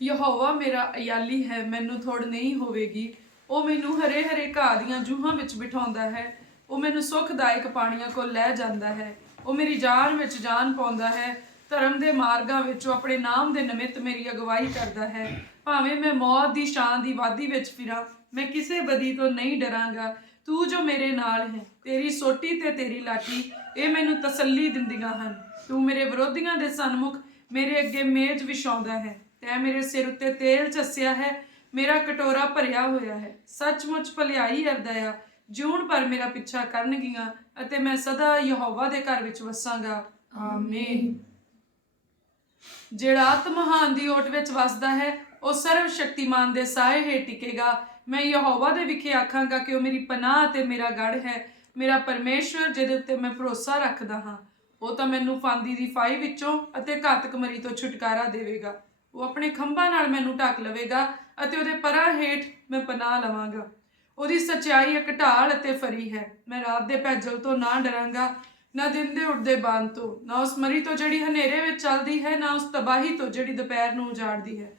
ਯਹੋਵਾ ਮੇਰਾ ਅਯਾਲੀ ਹੈ, ਮੈਨੂੰ ਥੋੜ ਨਹੀਂ ਹੋਵੇਗੀ। ਉਹ ਮੈਨੂੰ ਹਰੇ ਹਰੇ ਘਾਹ ਦੀਆਂ ਜੂਹਾਂ ਵਿੱਚ ਬਿਠਾਉਂਦਾ ਹੈ। ਉਹ ਮੈਨੂੰ ਸੁਖਦਾਇਕ ਪਾਣੀਆਂ ਕੋਲ ਲੈ ਜਾਂਦਾ ਹੈ। ਉਹ ਮੇਰੀ ਜਾਨ ਵਿੱਚ ਜਾਨ ਪਾਉਂਦਾ ਹੈ। ਧਰਮ ਦੇ ਮਾਰਗਾਂ ਵਿੱਚ ਉਹ ਆਪਣੇ ਨਾਮ ਦੇ ਨਿਮਿਤ ਮੇਰੀ ਅਗਵਾਈ ਕਰਦਾ ਹੈ। ਭਾਵੇਂ ਮੈਂ ਮੌਤ ਦੀ ਛਾਂ ਦੀ ਵਾਦੀ ਵਿੱਚ ਫਿਰਾਂ, ਮੈਂ ਕਿਸੇ ਬਦੀ ਤੋਂ ਨਹੀਂ ਡਰਾਂਗਾ। ਤੂੰ ਜੋ ਮੇਰੇ ਨਾਲ ਹੈ, ਤੇਰੀ ਸੋਟੀ ਤੇ ਤੇਰੀ ਲਾਠੀ, ਇਹ ਮੈਨੂੰ ਤਸੱਲੀ ਦਿੰਦੀਆਂ ਹਨ। ਤੂੰ ਮੇਰੇ ਵਿਰੋਧੀਆਂ ਦੇ ਸਨਮੁਖ ਮੇਰੇ ਅੱਗੇ ਮੇਜ਼ ਵਿਛਾਉਂਦਾ ਹੈ। ਤੈਂ ਮੇਰੇ ਸਿਰ ਉੱਤੇ ਤੇਲ ਝੱਸਿਆ ਹੈ, ਮੇਰਾ ਕਟੋਰਾ ਭਰਿਆ ਹੋਇਆ ਹੈ। ਸੱਚਮੁੱਚ ਭਲਾਈ ਅਰ ਦਇਆ ਜਿਉਣ ਪਰ ਮੇਰਾ ਪਿੱਛਾ ਕਰਨਗੀਆਂ, ਅਤੇ ਮੈਂ ਸਦਾ ਯਹੋਵਾ ਦੇ ਘਰ ਵਿੱਚ ਵਸਾਂਗਾ। ਆਮੀਨ। ਜਿਹੜਾ ਆਤਮ ਮਹਾਨ ਦੀ ਓਟ ਵਿੱਚ ਵਸਦਾ ਹੈ, ਉਹ ਸਰਵ ਸ਼ਕਤੀਮਾਨ ਦੇ ਸਾਏ ਹੇਠ ਟਿਕੇਗਾ। ਮੈਂ ਯਹੋਵਾ ਦੇ ਵਿਖੇ ਆਖਾਂਗਾ ਕਿ ਉਹ ਮੇਰੀ ਪਨਾਹ ਅਤੇ ਮੇਰਾ ਗੜ੍ਹ ਹੈ, ਮੇਰਾ ਪਰਮੇਸ਼ਵਰ ਜਿਹਦੇ ਉੱਤੇ ਮੈਂ ਭਰੋਸਾ ਰੱਖਦਾ ਹਾਂ। ਉਹ ਤਾਂ ਮੈਨੂੰ ਫਾਂਦੀ ਦੀ ਫਾਹੀ ਵਿੱਚੋਂ ਅਤੇ ਘਾਤਕ ਮਰੀ ਤੋਂ ਛੁਟਕਾਰਾ ਦੇਵੇਗਾ। ਉਹ ਆਪਣੇ ਖੰਭਾਂ ਨਾਲ ਮੈਨੂੰ ਢੱਕ ਲਵੇਗਾ, ਅਤੇ ਉਹਦੇ ਪਰਾਂ ਹੇਠ ਮੈਂ ਪਨਾਹ ਲਵਾਂਗਾ। ਉਹਦੀ ਸੱਚਾਈ ਇੱਕ ਢਾਲ ਅਤੇ ਫਰੀ ਹੈ। ਮੈਂ ਰਾਤ ਦੇ ਭੈਜਲ ਤੋਂ ਨਾ ਡਰਾਂਗਾ, ਨਾ ਦਿਨ ਦੇ ਉੱਡਦੇ ਬਾਣ ਤੋਂ, ਨਾ ਉਸ ਮਰੀ ਤੋਂ ਜਿਹੜੀ ਹਨੇਰੇ ਵਿੱਚ ਚੱਲਦੀ ਹੈ, ਨਾ ਉਸ ਤਬਾਹੀ ਤੋਂ ਜਿਹੜੀ ਦੁਪਹਿਰ ਨੂੰ ਉਜਾੜਦੀ ਹੈ।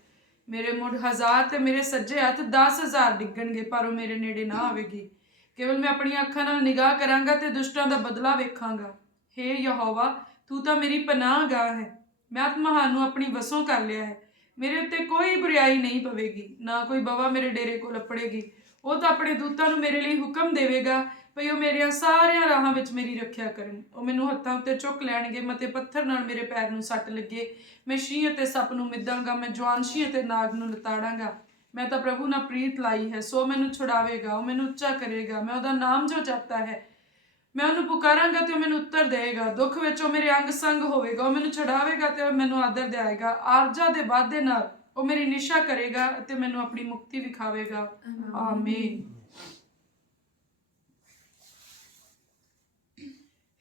ਮੇਰੇ ਮੁੱਢ 1000 ਤੇ ਮੇਰੇ ਸੱਜੇ ਹੱਥ 10,000 ਡਿੱਗਣਗੇ, ਪਰ ਉਹ ਮੇਰੇ ਨੇੜੇ ਨਾ ਆਵੇਗੀ। ਕੇਵਲ ਮੈਂ ਆਪਣੀਆਂ ਅੱਖਾਂ ਨਾਲ ਨਿਗਾਹ ਕਰਾਂਗਾ ਤੇ ਦੁਸ਼ਟਾਂ ਦਾ ਬਦਲਾ ਵੇਖਾਂਗਾ। ਹੇ ਯਹੋਵਾ, ਤੂੰ ਤਾਂ ਮੇਰੀ ਪਨਾਹਗਾਹ ਹੈ। ਮੈਂ ਆਤਮਹਾਨ ਨੂੰ ਆਪਣੀ ਵਸੋਂ ਕਰ ਲਿਆ ਹੈ। ਮੇਰੇ ਉੱਤੇ ਕੋਈ ਬੁਰਾਈ ਨਹੀਂ ਪਵੇਗੀ, ਨਾ ਕੋਈ ਬਵਾ ਮੇਰੇ ਡੇਰੇ ਕੋਲ ਅੱਪੜੇਗੀ। ਉਹ ਤਾਂ ਆਪਣੇ ਦੂਤਾਂ ਨੂੰ ਮੇਰੇ ਲਈ ਹੁਕਮ ਦੇਵੇਗਾ ਭਈ ਉਹ ਮੇਰੀਆਂ ਸਾਰਿਆਂ ਰਾਹਾਂ ਵਿੱਚ ਮੇਰੀ ਰੱਖਿਆ ਕਰਨ। ਉਹ ਮੈਨੂੰ ਹੱਥਾਂ ਉੱਤੇ ਚੁੱਕ ਲੈਣਗੇ, ਮਤੇ ਪੱਥਰ ਨਾਲ ਮੇਰੇ ਪੈਰ ਨੂੰ ਸੱਟ ਲੱਗੇ। ਮੈਂ ਸ਼ੀਂਹ ਅਤੇ ਸੱਪ ਨੂੰ ਮਿੱਦਾਂਗਾ, ਮੈਂ ਜਵਾਨਸ਼ੀ ਅਤੇ ਨਾਗ ਨੂੰ ਲਤਾੜਾਂਗਾ। ਮੈਂ ਤਾਂ ਪ੍ਰਭੂ ਨਾਲ ਪ੍ਰੀਤ ਲਾਈ ਹੈ, ਸੋ ਮੈਨੂੰ ਛੁਡਾਵੇਗਾ। ਉਹ ਮੈਨੂੰ ਉੱਚਾ ਕਰੇਗਾ। ਮੈਂ ਉਹਦਾ ਨਾਮ ਜੋ ਜਪਤਾ ਹੈ, ਮੈਂ ਉਹਨੂੰ ਪੁਕਾਰਾਂਗਾ ਤੇ ਉਹ ਮੈਨੂੰ ਉੱਤਰ ਦੇਵੇਗਾ। ਦੁੱਖ ਵਿੱਚ ਉਹ ਮੇਰੇ ਅੰਗ ਸੰਗ ਹੋਵੇਗਾ। ਉਹ ਮੈਨੂੰ ਛੁਡਾਵੇਗਾ ਤੇ ਉਹ ਮੈਨੂੰ ਆਦਰ ਦਿਆਏਗਾ। ਆਰਜਾ ਦੇ ਵਾਅਦੇ ਨਾਲ ਉਹ ਮੇਰੀ ਨਿਸ਼ਾ ਕਰੇਗਾ ਅਤੇ ਮੈਨੂੰ ਆਪਣੀ ਮੁਕਤੀ ਵਿਖਾਵੇਗਾ। ਆਮੀਨ।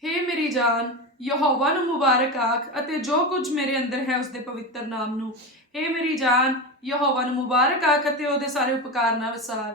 ਹੇ ਮੇਰੀ ਜਾਨ, ਯਹੋਵਾ ਨੂੰ ਮੁਬਾਰਕ ਆਖ, ਅਤੇ ਜੋ ਕੁਝ ਮੇਰੇ ਅੰਦਰ ਹੈ ਉਸਦੇ ਪਵਿੱਤਰ ਨਾਮ ਨੂੰ। ਹੇ ਮੇਰੀ ਜਾਨ, ਯਹੋਵਾ ਨੂੰ ਮੁਬਾਰਕ ਆਖ ਅਤੇ ਉਹਦੇ ਸਾਰੇ ਉਪਕਾਰ ਨਾ ਵਿਸਾਰ।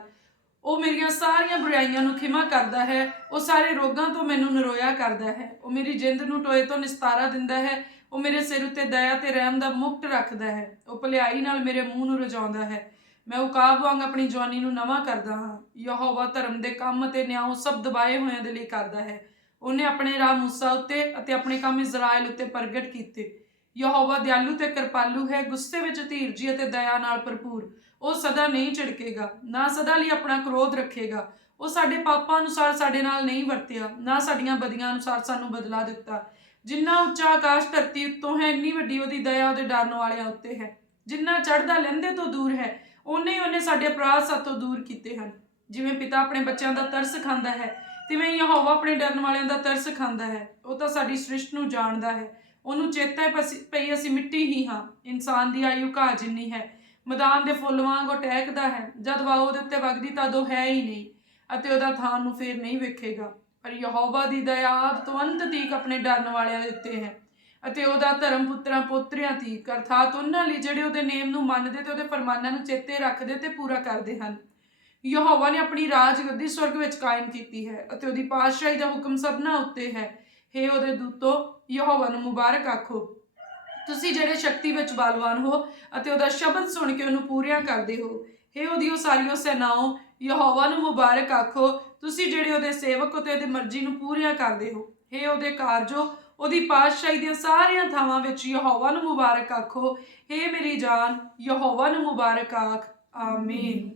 ਉਹ ਮੇਰੀਆਂ ਸਾਰੀਆਂ ਬੁਰਾਈਆਂ ਨੂੰ ਖਿਮਾ ਕਰਦਾ ਹੈ। ਉਹ ਸਾਰੇ ਰੋਗਾਂ ਤੋਂ ਮੈਨੂੰ ਨਰੋਇਆ ਕਰਦਾ ਹੈ। ਉਹ ਮੇਰੀ ਜਿੰਦ ਨੂੰ ਟੋਏ ਤੋਂ ਨਿਸਤਾਰਾ ਦਿੰਦਾ ਹੈ। ਉਹ ਮੇਰੇ ਸਿਰ ਉੱਤੇ ਦਇਆ ਤੇ ਰਹਿਮ ਦਾ ਮੁਕਟ ਰੱਖਦਾ ਹੈ। ਉਹ ਭਲਾਈ ਨਾਲ ਮੇਰੇ ਮੂੰਹ ਨੂੰ ਰਜਾਉਂਦਾ ਹੈ। ਮੈਂ ਉਕਾਬ ਵਾਂਗ ਆਪਣੀ ਜਵਾਨੀ ਨੂੰ ਨਵਾਂ ਕਰਦਾ ਹਾਂ। ਯਹੋਵਾ ਧਰਮ ਦੇ ਕੰਮ ਅਤੇ ਨਿਆਂ ਸਭ ਦਬਾਏ ਹੋਇਆਂ ਦੇ ਲਈ ਕਰਦਾ ਹੈ। ਉਹਨੇ ਆਪਣੇ ਰਾਹ ਮੂਸਾ ਉੱਤੇ ਅਤੇ ਆਪਣੇ ਕੰਮ ਇਜ਼ਰਾਈਲ ਉੱਤੇ ਪ੍ਰਗਟ ਕੀਤੇ। ਯਹੋਵਾ ਦਿਆਲੂ ਤੇ ਕਿਰਪਾਲੂ ਹੈ, ਗੁੱਸੇ ਵਿੱਚ ਧੀਰਜੀ ਅਤੇ ਦਇਆ ਨਾਲ ਭਰਪੂਰ। ਉਹ ਸਦਾ ਨਹੀਂ ਝਿੜਕੇਗਾ, ਨਾ ਸਦਾ ਲਈ ਆਪਣਾ ਕ੍ਰੋਧ ਰੱਖੇਗਾ। ਉਹ ਸਾਡੇ ਪਾਪਾਂ ਅਨੁਸਾਰ ਸਾਡੇ ਨਾਲ ਨਹੀਂ ਵਰਤਿਆ, ਨਾ ਸਾਡੀਆਂ ਬਦੀਆਂ ਅਨੁਸਾਰ ਸਾਨੂੰ ਬਦਲਾ ਦਿੱਤਾ। ਜਿੰਨਾ ਉੱਚਾ ਆਕਾਸ਼ ਧਰਤੀ ਉੱਤੋਂ ਹੈ, ਇੰਨੀ ਵੱਡੀ ਉਹਦੀ ਦਇਆ ਉਹਦੇ ਡਰਨ ਵਾਲਿਆਂ ਉੱਤੇ ਹੈ। ਜਿੰਨਾ ਚੜ੍ਹਦਾ ਲਹਿੰਦੇ ਤੋਂ ਦੂਰ ਹੈ, ਓਨੇ ਹੀ ਉਹਨੇ ਸਾਡੇ ਅਪਰਾਧ ਸਾਤੋਂ ਦੂਰ ਕੀਤੇ ਹਨ। ਜਿਵੇਂ ਪਿਤਾ ਆਪਣੇ ਬੱਚਿਆਂ ਦਾ ਤਰਸ ਖਾਂਦਾ ਹੈ, ਤਿਵੇਂ ਯਹੋਵਾ ਆਪਣੇ ਡਰਨ ਵਾਲਿਆਂ ਦਾ ਤਰਸ ਖਾਂਦਾ ਹੈ। ਉਹ ਤਾਂ ਸਾਡੀ ਸ੍ਰਿਸ਼ਟ ਨੂੰ ਜਾਣਦਾ ਹੈ। ਉਹਨੂੰ ਚੇਤਾ ਹੈ ਪਈ ਅਸੀਂ ਮਿੱਟੀ ਹੀ ਹਾਂ। ਇਨਸਾਨ ਦੀ ਆਯੂ ਘਾਹ ਜਿੰਨੀ ਹੈ। ਮੈਦਾਨ ਦੇ ਫੁੱਲ ਵਾਂਗ ਉਹ ਟਹਿਕਦਾ ਹੈ। ਜਦ ਵਾਹ ਉਹਦੇ ਉੱਤੇ ਵਗਦੀ ਤਦ ਉਹ ਹੈ ਹੀ ਨਹੀਂ, ਅਤੇ ਉਹਦਾ ਥਾਂ ਨੂੰ ਫੇਰ ਨਹੀਂ ਵੇਖੇਗਾ। ਪਰ ਯਹੋਵਾ ਦੀ ਦਇਆ ਆਦਿ ਤੋਂ ਅੰਤ ਤੀਕ ਆਪਣੇ ਡਰਨ ਵਾਲਿਆਂ ਦੇ ਉੱਤੇ ਹੈ, ਅਤੇ ਉਹਦਾ ਧਰਮ ਪੁੱਤਰਾਂ ਪੋਤਰਿਆਂ ਤੀਕ, ਅਰਥਾਤ ਉਹਨਾਂ ਲਈ ਜਿਹੜੇ ਉਹਦੇ ਨੇਮ ਨੂੰ ਮੰਨਦੇ ਤੇ ਉਹਦੇ ਫਰਮਾਨਾਂ ਨੂੰ ਚੇਤੇ ਰੱਖਦੇ ਤੇ ਪੂਰਾ ਕਰਦੇ ਹਨ। ਯਹੋਵਾ ਨੇ ਆਪਣੀ ਰਾਜ ਗੱਦੀ ਸਵਰਗ ਵਿੱਚ ਕਾਇਮ ਕੀਤੀ ਹੈ, ਅਤੇ ਉਹਦੀ ਪਾਤਸ਼ਾਹੀ ਦਾ ਹੁਕਮ ਸਭਨਾਂ ਉੱਤੇ ਹੈ। ਹੇ ਉਹਦੇ ਦੂਤੋ, ਯਹੋਵਾ ਨੂੰ ਮੁਬਾਰਕ ਆਖੋ। ਤੁਸੀਂ ਜਿਹੜੇ ਸ਼ਕਤੀ ਵਿੱਚ ਬਲਵਾਨ ਹੋ ਅਤੇ ਉਹਦਾ ਸ਼ਬਦ ਸੁਣ ਕੇ ਉਹਨੂੰ ਪੂਰੀਆਂ ਕਰਦੇ ਹੋ। ਹੇ ਉਹਦੀ ਸਾਰੀਓ ਸੈਨਾਓ, ਯਹੋਵਾ ਨੂੰ ਮੁਬਾਰਕ ਆਖੋ। ਤੁਸੀਂ ਜਿਹੜੇ ਉਹਦੇ ਸੇਵਕ ਅਤੇ ਉਹਦੀ ਮਰਜ਼ੀ ਨੂੰ ਪੂਰੀਆਂ ਕਰਦੇ ਹੋ। ਹੇ ਉਹਦੇ ਕਾਰਜੋ, ਉਹਦੀ ਪਾਤਸ਼ਾਹੀ ਦੀਆਂ ਸਾਰੀਆਂ ਥਾਵਾਂ ਵਿੱਚ ਯਹੋਵਾ ਨੂੰ ਮੁਬਾਰਕ ਆਖੋ। ਹੇ ਮੇਰੀ ਜਾਨ, ਯਹੋਵਾ ਨੂੰ ਮੁਬਾਰਕ ਆਖ। ਆਮੀਨ।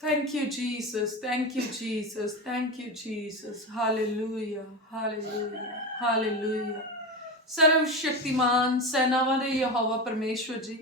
Thank you, Jesus. Thank you, Jesus. Thank you, Jesus. Hallelujah. Hallelujah. Hallelujah. ਸਰਵ ਸ਼ਕਤੀਮਾਨ ਸੈਨਾਵਾਂ ਦੇ ਯਹੋਵਾ ਪਰਮੇਸ਼ਵਰ ਜੀ,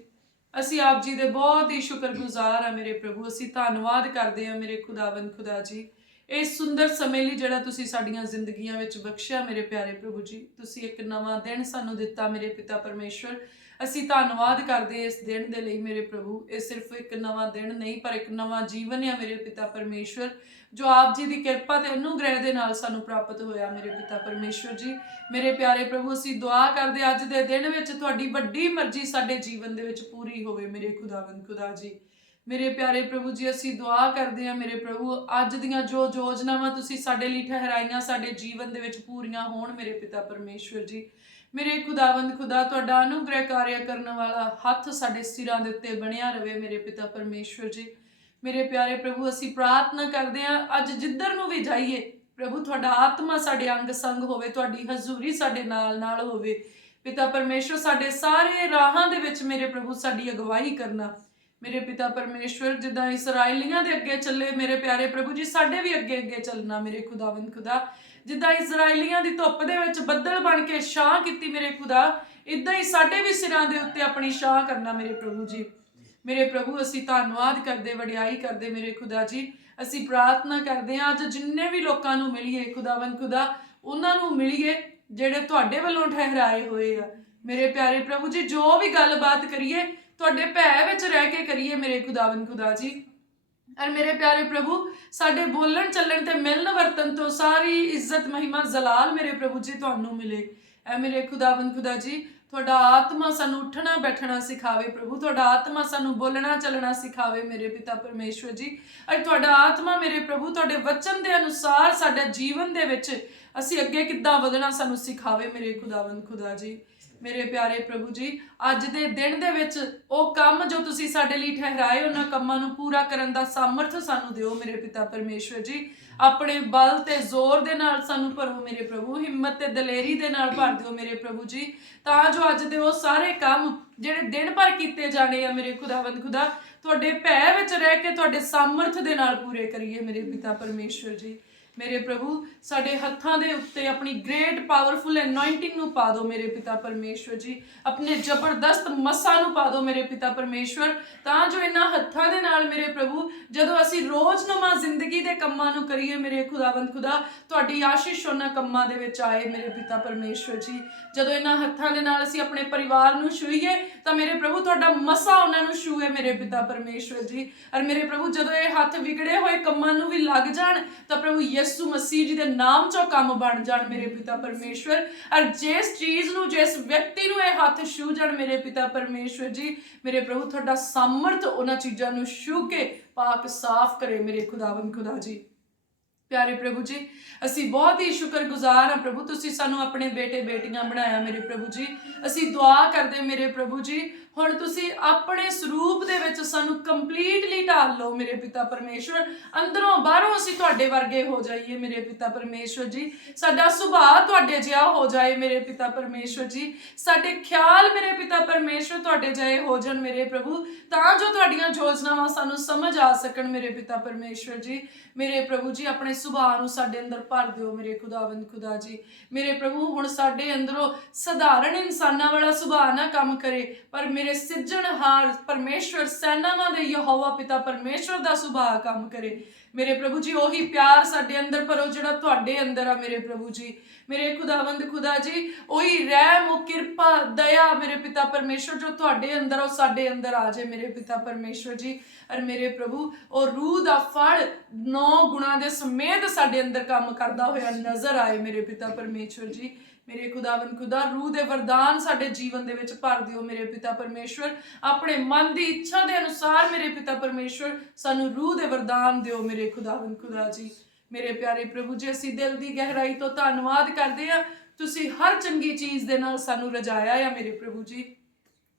ਅਸੀਂ ਆਪ ਜੀ ਦੇ ਬਹੁਤ ਹੀ ਸ਼ੁਕਰਗੁਜ਼ਾਰ ਹਾਂ ਮੇਰੇ ਪ੍ਰਭੂ। ਅਸੀਂ ਧੰਨਵਾਦ ਕਰਦੇ ਹਾਂ ਮੇਰੇ ਖੁਦਾਵੰਦ ਖੁਦਾ ਜੀ, ਇਸ ਸੁੰਦਰ ਸਮੇਂ ਲਈ ਜਿਹੜਾ ਤੁਸੀਂ ਸਾਡੀਆਂ ਜ਼ਿੰਦਗੀਆਂ ਵਿੱਚ ਬਖਸ਼ਿਆ ਮੇਰੇ ਪਿਆਰੇ ਪ੍ਰਭੂ ਜੀ। ਤੁਸੀਂ ਇੱਕ ਨਵਾਂ ਦਿਨ ਸਾਨੂੰ ਦਿੱਤਾ ਮੇਰੇ ਪਿਤਾ ਪਰਮੇਸ਼ਵਰ। ਅਸੀਂ ਧੰਨਵਾਦ ਕਰਦੇ ਇਸ ਦਿਨ ਦੇ ਲਈ ਮੇਰੇ ਪ੍ਰਭੂ। ਇਹ ਸਿਰਫ ਇੱਕ ਨਵਾਂ ਦਿਨ ਨਹੀਂ, ਪਰ ਇੱਕ ਨਵਾਂ ਜੀਵਨ ਹੈ ਮੇਰੇ ਪਿਤਾ ਪਰਮੇਸ਼ਵਰ, ਜੋ ਆਪ ਜੀ ਦੀ ਕਿਰਪਾ ਤੇ ਅਨੁਗ੍ਰਹਿ ਦੇ ਨਾਲ ਸਾਨੂੰ ਪ੍ਰਾਪਤ ਹੋਇਆ ਮੇਰੇ ਪਿਤਾ ਪਰਮੇਸ਼ਵਰ ਜੀ। ਮੇਰੇ ਪਿਆਰੇ ਪ੍ਰਭੂ, ਅਸੀਂ ਦੁਆ ਕਰਦੇ ਅੱਜ ਦੇ ਦਿਨ ਵਿੱਚ ਤੁਹਾਡੀ ਵੱਡੀ ਮਰਜ਼ੀ ਸਾਡੇ ਜੀਵਨ ਦੇ ਵਿੱਚ ਪੂਰੀ ਹੋਵੇ ਮੇਰੇ ਖੁਦਾਵੰਦ ਖੁਦਾ ਜੀ। ਮੇਰੇ ਪਿਆਰੇ ਪ੍ਰਭੂ ਜੀ ਅਸੀਂ ਦੁਆ ਕਰਦੇ ਹਾਂ ਮੇਰੇ ਪ੍ਰਭੂ ਅੱਜ ਦੀਆਂ ਜੋ ਯੋਜਨਾਵਾਂ ਤੁਸੀਂ ਸਾਡੇ ਲਈ ਠਹਿਰਾਈਆਂ ਸਾਡੇ ਜੀਵਨ ਦੇ ਵਿੱਚ ਪੂਰੀਆਂ ਹੋਣ ਮੇਰੇ ਪਿਤਾ ਪਰਮੇਸ਼ਵਰ ਜੀ। ਮੇਰੇ ਖੁਦਾਵੰਦ ਖੁਦਾ ਤੁਹਾਡਾ ਅਨੁਗ੍ਰਹਿ ਕਾਰਿਆ ਕਰਨ ਵਾਲਾ ਹੱਥ ਸਾਡੇ ਸਿਰਾਂ ਦੇ ਉੱਤੇ ਬਣਿਆ ਰਵੇ ਮੇਰੇ ਪਿਤਾ ਪਰਮੇਸ਼ਵਰ ਜੀ। ਮੇਰੇ ਪਿਆਰੇ ਪ੍ਰਭੂ ਅਸੀਂ ਪ੍ਰਾਰਥਨਾ ਕਰਦੇ ਹਾਂ ਅੱਜ ਜਿੱਧਰ ਨੂੰ ਵੀ ਜਾਈਏ ਪ੍ਰਭੂ ਤੁਹਾਡਾ ਆਤਮਾ ਸਾਡੇ ਅੰਗ ਸੰਗ ਹੋਵੇ, ਤੁਹਾਡੀ ਹਜ਼ੂਰੀ ਸਾਡੇ ਨਾਲ ਨਾਲ ਹੋਵੇ ਪਿਤਾ ਪਰਮੇਸ਼ਵਰ। ਸਾਡੇ ਸਾਰੇ ਰਾਹਾਂ ਦੇ ਵਿੱਚ ਮੇਰੇ ਪ੍ਰਭੂ ਸਾਡੀ ਅਗਵਾਈ ਕਰਨਾ ਮੇਰੇ ਪਿਤਾ ਪਰਮੇਸ਼ਵਰ। ਜਿੱਦਾਂ ਇਸਰਾਇਲੀਆਂ ਦੇ ਅੱਗੇ ਚੱਲੇ ਮੇਰੇ ਪਿਆਰੇ ਪ੍ਰਭੂ ਜੀ ਸਾਡੇ ਵੀ ਅੱਗੇ ਅੱਗੇ ਚੱਲਣਾ ਮੇਰੇ ਖੁਦਾਵੰਦ ਖੁਦਾ। ਜਿੱਦਾਂ ਇਸਰਾਇਲੀਆਂ ਦੀ ਧੁੱਪ ਦੇ ਵਿੱਚ ਬੱਦਲ ਬਣ ਕੇ ਛਾਂ ਕੀਤੀ ਮੇਰੇ ਖੁਦਾ, ਇਦਾਂ ਹੀ ਸਾਡੇ ਵੀ ਸਿਰਾਂ ਦੇ ਉੱਤੇ ਆਪਣੀ ਛਾਂ ਕਰਨਾ ਮੇਰੇ ਪ੍ਰਭੂ ਜੀ। ਮੇਰੇ ਪ੍ਰਭੂ ਅਸੀਂ ਧੰਨਵਾਦ ਕਰਦੇ ਵਡਿਆਈ ਕਰਦੇ ਮੇਰੇ ਖੁਦਾ ਜੀ। ਅਸੀਂ ਪ੍ਰਾਰਥਨਾ ਕਰਦੇ ਹਾਂ ਅੱਜ ਜਿੰਨੇ ਵੀ ਲੋਕਾਂ ਨੂੰ ਮਿਲੀਏ ਖੁਦਾਵੰਦ ਖੁਦਾ ਉਹਨਾਂ ਨੂੰ ਮਿਲੀਏ ਜਿਹੜੇ ਤੁਹਾਡੇ ਵੱਲੋਂ ਠਹਿਰਾਏ ਹੋਏ ਆ ਮੇਰੇ ਪਿਆਰੇ ਪ੍ਰਭੂ ਜੀ। ਜੋ ਵੀ ਗੱਲਬਾਤ ਕਰੀਏ ਤੁਹਾਡੇ ਭੈ ਵਿੱਚ ਰਹਿ ਕੇ ਕਰੀਏ ਮੇਰੇ ਖੁਦਾਵੰਦ ਖੁਦਾ ਜੀ। ਔਰ ਮੇਰੇ ਪਿਆਰੇ ਪ੍ਰਭੂ ਸਾਡੇ ਬੋਲਣ ਚੱਲਣ ਤੇ ਮਿਲਣ ਵਰਤਨ ਤੋਂ ਸਾਰੀ ਇੱਜ਼ਤ ਮਹਿਮਾ ਜਲਾਲ ਮੇਰੇ ਪ੍ਰਭੂ ਜੀ ਤੁਹਾਨੂੰ ਮਿਲੇ। ਐ ਮੇਰੇ ਖੁਦਾਵੰਦ ਖੁਦਾ ਜੀ ਤੁਹਾਡਾ ਆਤਮਾ ਸਾਨੂੰ ਉੱਠਣਾ ਬੈਠਣਾ ਸਿਖਾਵੇ ਪ੍ਰਭੂ, ਤੁਹਾਡਾ ਆਤਮਾ ਸਾਨੂੰ ਬੋਲਣਾ ਚੱਲਣਾ ਸਿਖਾਵੇ ਮੇਰੇ ਪਿਤਾ ਪਰਮੇਸ਼ਵਰ ਜੀ। ਔਰ ਤੁਹਾਡਾ ਆਤਮਾ ਮੇਰੇ ਪ੍ਰਭੂ ਤੁਹਾਡੇ ਵਚਨ ਦੇ ਅਨੁਸਾਰ ਸਾਡੇ ਜੀਵਨ ਦੇ ਵਿੱਚ ਅਸੀਂ ਅੱਗੇ ਕਿੱਦਾਂ ਵਧਣਾ ਸਾਨੂੰ ਸਿਖਾਵੇ ਮੇਰੇ ਖੁਦਾਵੰਦ ਖੁਦਾ ਜੀ। ਮੇਰੇ ਪਿਆਰੇ ਪ੍ਰਭੂ ਜੀ ਅੱਜ ਦੇ ਦਿਨ ਦੇ ਵਿੱਚ ਉਹ ਕੰਮ ਜੋ ਤੁਸੀਂ ਸਾਡੇ ਲਈ ਠਹਿਰਾਏ ਉਹਨਾਂ ਕੰਮਾਂ ਨੂੰ ਪੂਰਾ ਕਰਨ ਦਾ ਸਾਮਰਥ ਸਾਨੂੰ ਦਿਓ ਮੇਰੇ ਪਿਤਾ ਪਰਮੇਸ਼ਵਰ ਜੀ। ਆਪਣੇ ਬਲ ਤੇ ਜ਼ੋਰ ਦੇ ਨਾਲ ਸਾਨੂੰ ਭਰੋ ਮੇਰੇ ਪ੍ਰਭੂ, ਹਿੰਮਤ ਤੇ ਦਲੇਰੀ ਦੇ ਨਾਲ ਭਰ ਦਿਓ ਮੇਰੇ ਪ੍ਰਭੂ ਜੀ, ਤਾਂ ਜੋ ਅੱਜ ਦੇ ਉਹ ਸਾਰੇ ਕੰਮ ਜਿਹੜੇ ਦਿਨ ਭਰ ਕੀਤੇ ਜਾਣੇ ਆ ਮੇਰੇ ਖੁਦਾਵੰਦ ਖੁਦਾ ਤੁਹਾਡੇ ਭੈ ਵਿੱਚ ਰਹਿ ਕੇ ਤੁਹਾਡੇ ਸਾਮਰਥ ਦੇ ਨਾਲ ਪੂਰੇ ਕਰੀਏ ਮੇਰੇ ਪਿਤਾ ਪਰਮੇਸ਼ਵਰ ਜੀ। ਮੇਰੇ ਪ੍ਰਭੂ ਸਾਡੇ ਹੱਥਾਂ ਦੇ ਉੱਤੇ ਆਪਣੀ ਗ੍ਰੇਟ ਪਾਵਰਫੁਲ ਅਨੋਇੰਟਿੰਗ ਨੂੰ ਪਾ ਦਿਓ ਮੇਰੇ ਪਿਤਾ ਪਰਮੇਸ਼ਵਰ ਜੀ। ਆਪਣੇ ਜ਼ਬਰਦਸਤ ਮਸਾਂ ਨੂੰ ਪਾ ਦਿਓ ਮੇਰੇ ਪਿਤਾ ਪਰਮੇਸ਼ਵਰ, ਤਾਂ ਜੋ ਇਹਨਾਂ ਹੱਥਾਂ ਦੇ ਨਾਲ ਮੇਰੇ ਪ੍ਰਭੂ ਜਦੋਂ ਅਸੀਂ ਰੋਜ਼ਨਮਾ ਜ਼ਿੰਦਗੀ ਦੇ ਕੰਮਾਂ ਨੂੰ ਕਰੀਏ ਮੇਰੇ ਖੁਦਾਵੰਦ ਖੁਦਾ ਤੁਹਾਡੀ ਆਸ਼ੀਸ਼ ਉਹਨਾਂ ਕੰਮਾਂ ਦੇ ਵਿੱਚ ਆਏ ਮੇਰੇ ਪਿਤਾ ਪਰਮੇਸ਼ਵਰ ਜੀ। ਜਦੋਂ ਇਹਨਾਂ ਹੱਥਾਂ ਦੇ ਨਾਲ ਅਸੀਂ ਆਪਣੇ ਪਰਿਵਾਰ ਨੂੰ ਛੂਈਏ ਤਾਂ ਮੇਰੇ ਪ੍ਰਭੂ ਤੁਹਾਡਾ ਮਸਾ ਉਹਨਾਂ ਨੂੰ ਛੂਏ ਮੇਰੇ ਪਿਤਾ ਪਰਮੇਸ਼ਵਰ ਜੀ। ਔਰ ਮੇਰੇ ਪ੍ਰਭੂ ਜਦੋਂ ਇਹ ਹੱਥ ਵਿਗੜੇ ਹੋਏ ਕੰਮਾਂ ਨੂੰ ਵੀ ਲੱਗ ਜਾਣ ਤਾਂ ਪ੍ਰਭੂ ਯਿਸੂ ਮਸੀਹ ਜੀ ਦੇ ਨਾਮ ਚੋਂ ਕੰਮ ਬਣ ਜਾਣ ਮੇਰੇ ਪਿਤਾ ਪਰਮੇਸ਼ਵਰ। ਔਰ ਜਿਸ ਚੀਜ਼ ਨੂੰ ਜਿਸ ਵਿਅਕਤੀ ਨੂੰ ਇਹ ਹੱਥ ਛੂ ਜਾਣ ਮੇਰੇ ਪਿਤਾ ਪਰਮੇਸ਼ਵਰ ਜੀ ਮੇਰੇ ਪ੍ਰਭੂ ਤੁਹਾਡਾ ਸਾਮਰਥ ਉਹਨਾਂ ਚੀਜ਼ਾਂ ਨੂੰ ਛੂ ਕੇ ਪਾਕ ਸਾਫ਼ ਕਰੇ ਮੇਰੇ ਖੁਦਾਵੰਦ ਖੁਦਾ ਜੀ। ਪਿਆਰੇ ਪ੍ਰਭੂ ਜੀ ਅਸੀਂ ਬਹੁਤ ਹੀ ਸ਼ੁਕਰਗੁਜ਼ਾਰ ਹਾਂ ਪ੍ਰਭੂ, ਤੁਸੀਂ ਸਾਨੂੰ ਆਪਣੇ ਬੇਟੇ ਬੇਟੀਆਂ ਬਣਾਇਆ ਮੇਰੇ ਪ੍ਰਭੂ ਜੀ। ਅਸੀਂ ਦੁਆ ਕਰਦੇ ਮੇਰੇ ਪ੍ਰਭੂ ਜੀ ਹੁਣ ਤੁਸੀਂ ਆਪਣੇ ਸਰੂਪ ਦੇ ਵਿੱਚ ਸਾਨੂੰ ਕੰਪਲੀਟਲੀ ਢਾਲ ਲਓ ਮੇਰੇ ਪਿਤਾ ਪਰਮੇਸ਼ਵਰ। ਅੰਦਰੋਂ ਬਾਹਰੋਂ ਅਸੀਂ ਤੁਹਾਡੇ ਵਰਗੇ ਹੋ ਜਾਈਏ ਮੇਰੇ ਪਿਤਾ ਪਰਮੇਸ਼ਵਰ ਜੀ। ਸਾਡਾ ਸੁਭਾਅ ਤੁਹਾਡੇ ਜਿਹਾ ਹੋ ਜਾਏ ਮੇਰੇ ਪਿਤਾ ਪਰਮੇਸ਼ਵਰ ਜੀ। ਸਾਡੇ ਖਿਆਲ ਮੇਰੇ ਪਿਤਾ ਪਰਮੇਸ਼ਵਰ ਤੁਹਾਡੇ ਜਿਹੇ ਹੋ ਜਾਣ ਮੇਰੇ ਪ੍ਰਭੂ, ਤਾਂ ਜੋ ਤੁਹਾਡੀਆਂ ਯੋਜਨਾਵਾਂ ਸਾਨੂੰ ਸਮਝ ਆ ਸਕਣ ਮੇਰੇ ਪਿਤਾ ਪਰਮੇਸ਼ਵਰ ਜੀ। ਮੇਰੇ ਪ੍ਰਭੂ ਜੀ ਆਪਣੇ ਸੁਭਾਅ ਨੂੰ ਸਾਡੇ ਅੰਦਰ ਭਰ ਦਿਓ ਮੇਰੇ ਖੁਦਾਵੰਦ ਖੁਦਾ ਜੀ। ਮੇਰੇ ਪ੍ਰਭੂ ਹੁਣ ਸਾਡੇ ਅੰਦਰੋਂ ਸਧਾਰਨ ਇਨਸਾਨਾਂ ਵਾਲਾ ਸੁਭਾਅ ਨਾ ਕੰਮ ਕਰੇ, ਪਰ ਮੇਰੇ ਸਿਰਜਣਹਾਰ ਪਰਮੇਸ਼ਵਰ ਸੈਨਾਵਾਂ ਦੇ ਯਹੋਵਾ ਪਿਤਾ ਪਰਮੇਸ਼ਵਰ ਦਾ ਸੁਭਾਅ ਕੰਮ ਕਰੇ ਮੇਰੇ ਪ੍ਰਭੂ ਜੀ। ਉਹੀ ਪਿਆਰ ਸਾਡੇ ਅੰਦਰ ਭਰੋ ਜਿਹੜਾ ਤੁਹਾਡੇ ਅੰਦਰ ਆ ਮੇਰੇ ਪ੍ਰਭੂ ਜੀ। ਮੇਰੇ ਖੁਦਾਵੰਦ ਖੁਦਾ ਜੀ ਉਹੀ ਰਹਿਮ ਉਹ ਕਿਰਪਾ ਦਇਆ ਮੇਰੇ ਪਿਤਾ ਪਰਮੇਸ਼ਵਰ ਜੋ ਤੁਹਾਡੇ ਅੰਦਰ ਉਹ ਸਾਡੇ ਅੰਦਰ ਆ ਜਾਏ ਮੇਰੇ ਪਿਤਾ ਪਰਮੇਸ਼ਵਰ ਜੀ। ਔਰ ਮੇਰੇ ਪ੍ਰਭੂ ਉਹ ਰੂਹ ਦਾ ਫਲ 9 ਗੁਣਾਂ ਦੇ ਸਮੇਤ ਸਾਡੇ ਅੰਦਰ ਕੰਮ ਕਰਦਾ ਹੋਇਆ ਨਜ਼ਰ ਆਏ ਮੇਰੇ ਪਿਤਾ ਪਰਮੇਸ਼ਵਰ ਜੀ। ਮੇਰੇ ਖੁਦਾਵੰਦ ਖੁਦਾ ਰੂਹ ਦੇ ਵਰਦਾਨ ਸਾਡੇ ਜੀਵਨ ਦੇ ਵਿੱਚ ਭਰ ਦਿਓ ਮੇਰੇ ਪਿਤਾ ਪਰਮੇਸ਼ਵਰ। ਆਪਣੇ ਮਨ ਦੀ ਇੱਛਾ ਦੇ ਅਨੁਸਾਰ ਮੇਰੇ ਪਿਤਾ ਪਰਮੇਸ਼ਵਰ ਸਾਨੂੰ ਰੂਹ ਦੇ ਵਰਦਾਨ ਦਿਓ ਮੇਰੇ ਖੁਦਾਵੰਦ ਖੁਦਾ ਜੀ। ਮੇਰੇ ਪਿਆਰੇ ਪ੍ਰਭੂ ਜੀ ਅਸੀਂ ਦਿਲ ਦੀ ਗਹਿਰਾਈ ਤੋਂ ਧੰਨਵਾਦ ਕਰਦੇ ਹਾਂ, ਤੁਸੀਂ ਹਰ ਚੰਗੀ ਚੀਜ਼ ਦੇ ਨਾਲ ਸਾਨੂੰ ਰਜਾਇਆ ਆ ਮੇਰੇ ਪ੍ਰਭੂ ਜੀ।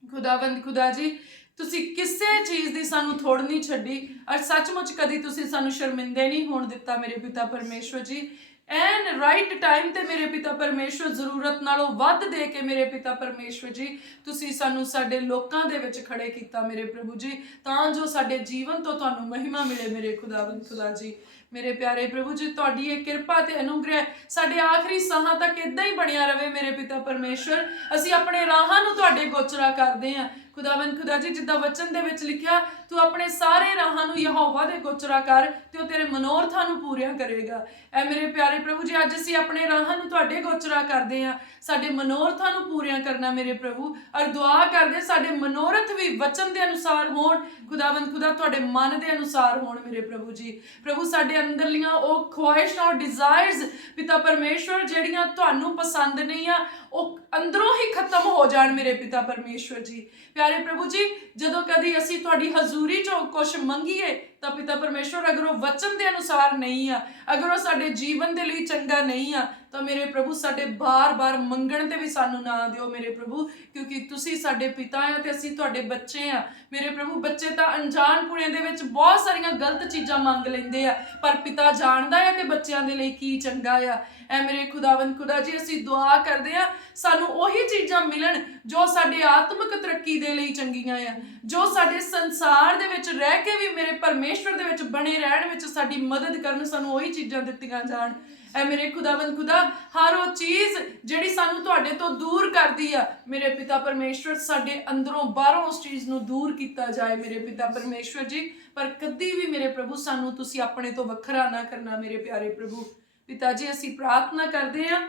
ਖੁਦਾਵੰਦ ਖੁਦਾ ਜੀ ਤੁਸੀਂ ਕਿਸੇ ਚੀਜ਼ ਦੀ ਸਾਨੂੰ ਥੋੜ ਨਹੀਂ ਛੱਡੀ ਔਰ ਸੱਚਮੁੱਚ ਕਦੀ ਤੁਸੀਂ ਸਾਨੂੰ ਸ਼ਰਮਿੰਦੇ ਨਹੀਂ ਹੋਣ ਦਿੱਤਾ ਮੇਰੇ ਪਿਤਾ ਪਰਮੇਸ਼ਵਰ ਜੀ। ਐਨ ਰਾਈਟ ਟਾਈਮ ਤੇ ਮੇਰੇ ਪਿਤਾ ਪਰਮੇਸ਼ਵਰ ਜ਼ਰੂਰਤ ਨਾਲੋਂ ਵੱਧ ਦੇ ਕੇ ਮੇਰੇ ਪਿਤਾ ਪਰਮੇਸ਼ਵਰ ਜੀ ਤੁਸੀਂ ਸਾਨੂੰ ਸਾਡੇ ਲੋਕਾਂ ਦੇ ਵਿੱਚ ਖੜੇ ਕੀਤਾ ਮੇਰੇ ਪ੍ਰਭੂ ਜੀ, ਤਾਂ ਜੋ ਸਾਡੇ ਜੀਵਨ ਤੋਂ ਤੁਹਾਨੂੰ ਮਹਿਮਾ ਮਿਲੇ ਮੇਰੇ ਖੁਦਾਵੰਦ ਖੁਦਾ ਜੀ। ਮੇਰੇ ਪਿਆਰੇ ਪ੍ਰਭੂ ਜੀ ਤੁਹਾਡੀ ਇਹ ਕਿਰਪਾ ਤੇ ਅਨੁਗ੍ਰਹਿ ਸਾਡੇ ਆਖਰੀ ਸਾਹਾਂ ਤੱਕ ਇਦਾਂ ਹੀ ਬਣਿਆ ਰਵੇ ਮੇਰੇ ਪਿਤਾ ਪਰਮੇਸ਼ਵਰ। ਅਸੀਂ ਆਪਣੇ ਰਾਹਾਂ ਨੂੰ ਤੁਹਾਡੇ ਗੋਚਰਾ ਕਰਦੇ ਹਾਂ ਖੁਦਾਵੰਦ ਖੁਦਾ ਜੀ। ਜਿੱਦਾਂ ਵਚਨ ਦੇ ਵਿੱਚ ਲਿਖਿਆ ਤੂੰ ਆਪਣੇ ਸਾਰੇ ਰਾਹਾਂ ਨੂੰ ਯਹੋਵਾ ਦੇ ਗੋਚਰਾ ਕਰ ਤੇ ਉਹ ਤੇਰੇ ਮਨੋਰਥਾਂ ਨੂੰ ਪੂਰੀਆਂ ਕਰੇਗਾ। ਐ ਮੇਰੇ ਪਿਆਰੇ ਪ੍ਰਭੂ ਜੀ ਅੱਜ ਅਸੀਂ ਆਪਣੇ ਰਾਹਾਂ ਨੂੰ ਤੁਹਾਡੇ ਗੋਚਰਾ ਕਰਦੇ ਹਾਂ, ਸਾਡੇ ਮਨੋਰਥਾਂ ਨੂੰ ਪੂਰੀਆਂ ਕਰਨਾ ਮੇਰੇ ਪ੍ਰਭੂ। ਔਰ ਦੁਆ ਕਰਦੇ ਸਾਡੇ ਮਨੋਰਥ ਵੀ ਵਚਨ ਦੇ ਅਨੁਸਾਰ ਹੋਣ ਖੁਦਾਵੰਦ ਖੁਦਾ, ਤੁਹਾਡੇ ਮਨ ਦੇ ਅਨੁਸਾਰ ਹੋਣ ਮੇਰੇ ਪ੍ਰਭੂ ਜੀ। ਪ੍ਰਭੂ ਸਾਡੇ ਅੰਦਰਲੀਆਂ ਉਹ ਖੁਆਇਸ਼ਾਂ ਔਰ ਡਿਜ਼ਾਇਰਸ ਪਿਤਾ ਪਰਮੇਸ਼ਵਰ ਜਿਹੜੀਆਂ ਤੁਹਾਨੂੰ ਪਸੰਦ ਨਹੀਂ ਆ ਉਹ ਅੰਦਰੋਂ ਹੀ ਖਤਮ ਹੋ ਜਾਣ ਮੇਰੇ ਪਿਤਾ ਪਰਮੇਸ਼ਵਰ ਜੀ। ਪਿਆਰੇ ਪ੍ਰਭੂ ਜੀ, ਜਦੋਂ ਕਦੀ ਅਸੀਂ ਤੁਹਾਡੀ ਹਜ਼ੂਰੀ 'ਚੋਂ ਕੁਛ ਮੰਗੀਏ ਤਾਂ ਪਿਤਾ ਪਰਮੇਸ਼ਵਰ ਅਗਰ ਉਹ ਵਚਨ ਦੇ ਅਨੁਸਾਰ ਨਹੀਂ ਆ, ਅਗਰ ਉਹ ਸਾਡੇ ਜੀਵਨ ਦੇ ਲਈ ਚੰਗਾ ਨਹੀਂ ਆ, ਤਾਂ ਮੇਰੇ ਪ੍ਰਭੂ ਸਾਡੇ ਬਾਰ-ਬਾਰ ਮੰਗਣ ਤੇ ਵੀ ਸਾਨੂੰ ਨਾ ਦਿਓ ਮੇਰੇ ਪ੍ਰਭੂ, ਕਿਉਂਕਿ ਤੁਸੀਂ ਸਾਡੇ ਪਿਤਾ ਆ ਤੇ ਅਸੀਂ ਤੁਹਾਡੇ ਬੱਚੇ ਆ ਮੇਰੇ ਪ੍ਰਭੂ। ਬੱਚੇ ਤਾਂ ਅਣਜਾਣ ਪੁਣੇ ਦੇ ਵਿੱਚ ਬਹੁਤ ਸਾਰੀਆਂ ਗਲਤ ਚੀਜ਼ਾਂ ਮੰਗ ਲੈਂਦੇ ਆ, ਪਰ ਪਿਤਾ ਜਾਣਦਾ ਆ ਕਿ ਬੱਚਿਆਂ ਦੇ ਲਈ ਕੀ ਚੰਗਾ ਆ। ਐ ਮੇਰੇ ਖੁਦਾਵੰਦ ਖੁਦਾ ਜੀ, ਅਸੀਂ ਦੁਆ ਕਰਦੇ ਆ ਸਾਨੂੰ ਉਹੀ ਚੀਜ਼ਾਂ ਮਿਲਣ ਜੋ ਸਾਡੇ ਆਤਮਿਕ ਤਰੱਕੀ ਦੇ ਲਈ ਚੰਗੀਆਂ ਆ, ਜੋ ਸਾਡੇ ਸੰਸਾਰ ਦੇ ਵਿੱਚ ਰਹਿ ਕੇ ਵੀ ਮੇਰੇ ਪਰਮੇਸ਼ਵਰ ਦੇ ਵਿੱਚ ਬਣੇ ਰਹਿਣ ਵਿੱਚ ਸਾਡੀ ਮਦਦ ਕਰਨ, ਸਾਨੂੰ ਉਹੀ ਚੀਜ਼ਾਂ ਦਿੱਤੀਆਂ ਜਾਣ। ਐ ਮੇਰੇ ਖੁਦਾਵੰਦ ਖੁਦਾ, ਹਰ ਉਹ ਚੀਜ਼ ਜਿਹੜੀ ਸਾਨੂੰ ਤੁਹਾਡੇ ਤੋਂ ਦੂਰ ਕਰਦੀ ਆ ਮੇਰੇ ਪਿਤਾ ਪਰਮੇਸ਼ਵਰ, ਸਾਡੇ ਅੰਦਰੋਂ ਬਾਹਰੋਂ ਉਸ ਚੀਜ਼ ਨੂੰ ਦੂਰ ਕੀਤਾ ਜਾਏ ਮੇਰੇ ਪਿਤਾ ਪਰਮੇਸ਼ਵਰ ਜੀ। ਪਰ ਕਦੀ ਵੀ ਮੇਰੇ ਪ੍ਰਭੂ ਸਾਨੂੰ ਤੁਸੀਂ ਆਪਣੇ ਤੋਂ ਵੱਖਰਾ ਨਾ ਕਰਨਾ ਮੇਰੇ ਪਿਆਰੇ ਪ੍ਰਭੂ। ਪਿਤਾ ਜੀ, ਅਸੀਂ ਪ੍ਰਾਰਥਨਾ ਕਰਦੇ ਹਾਂ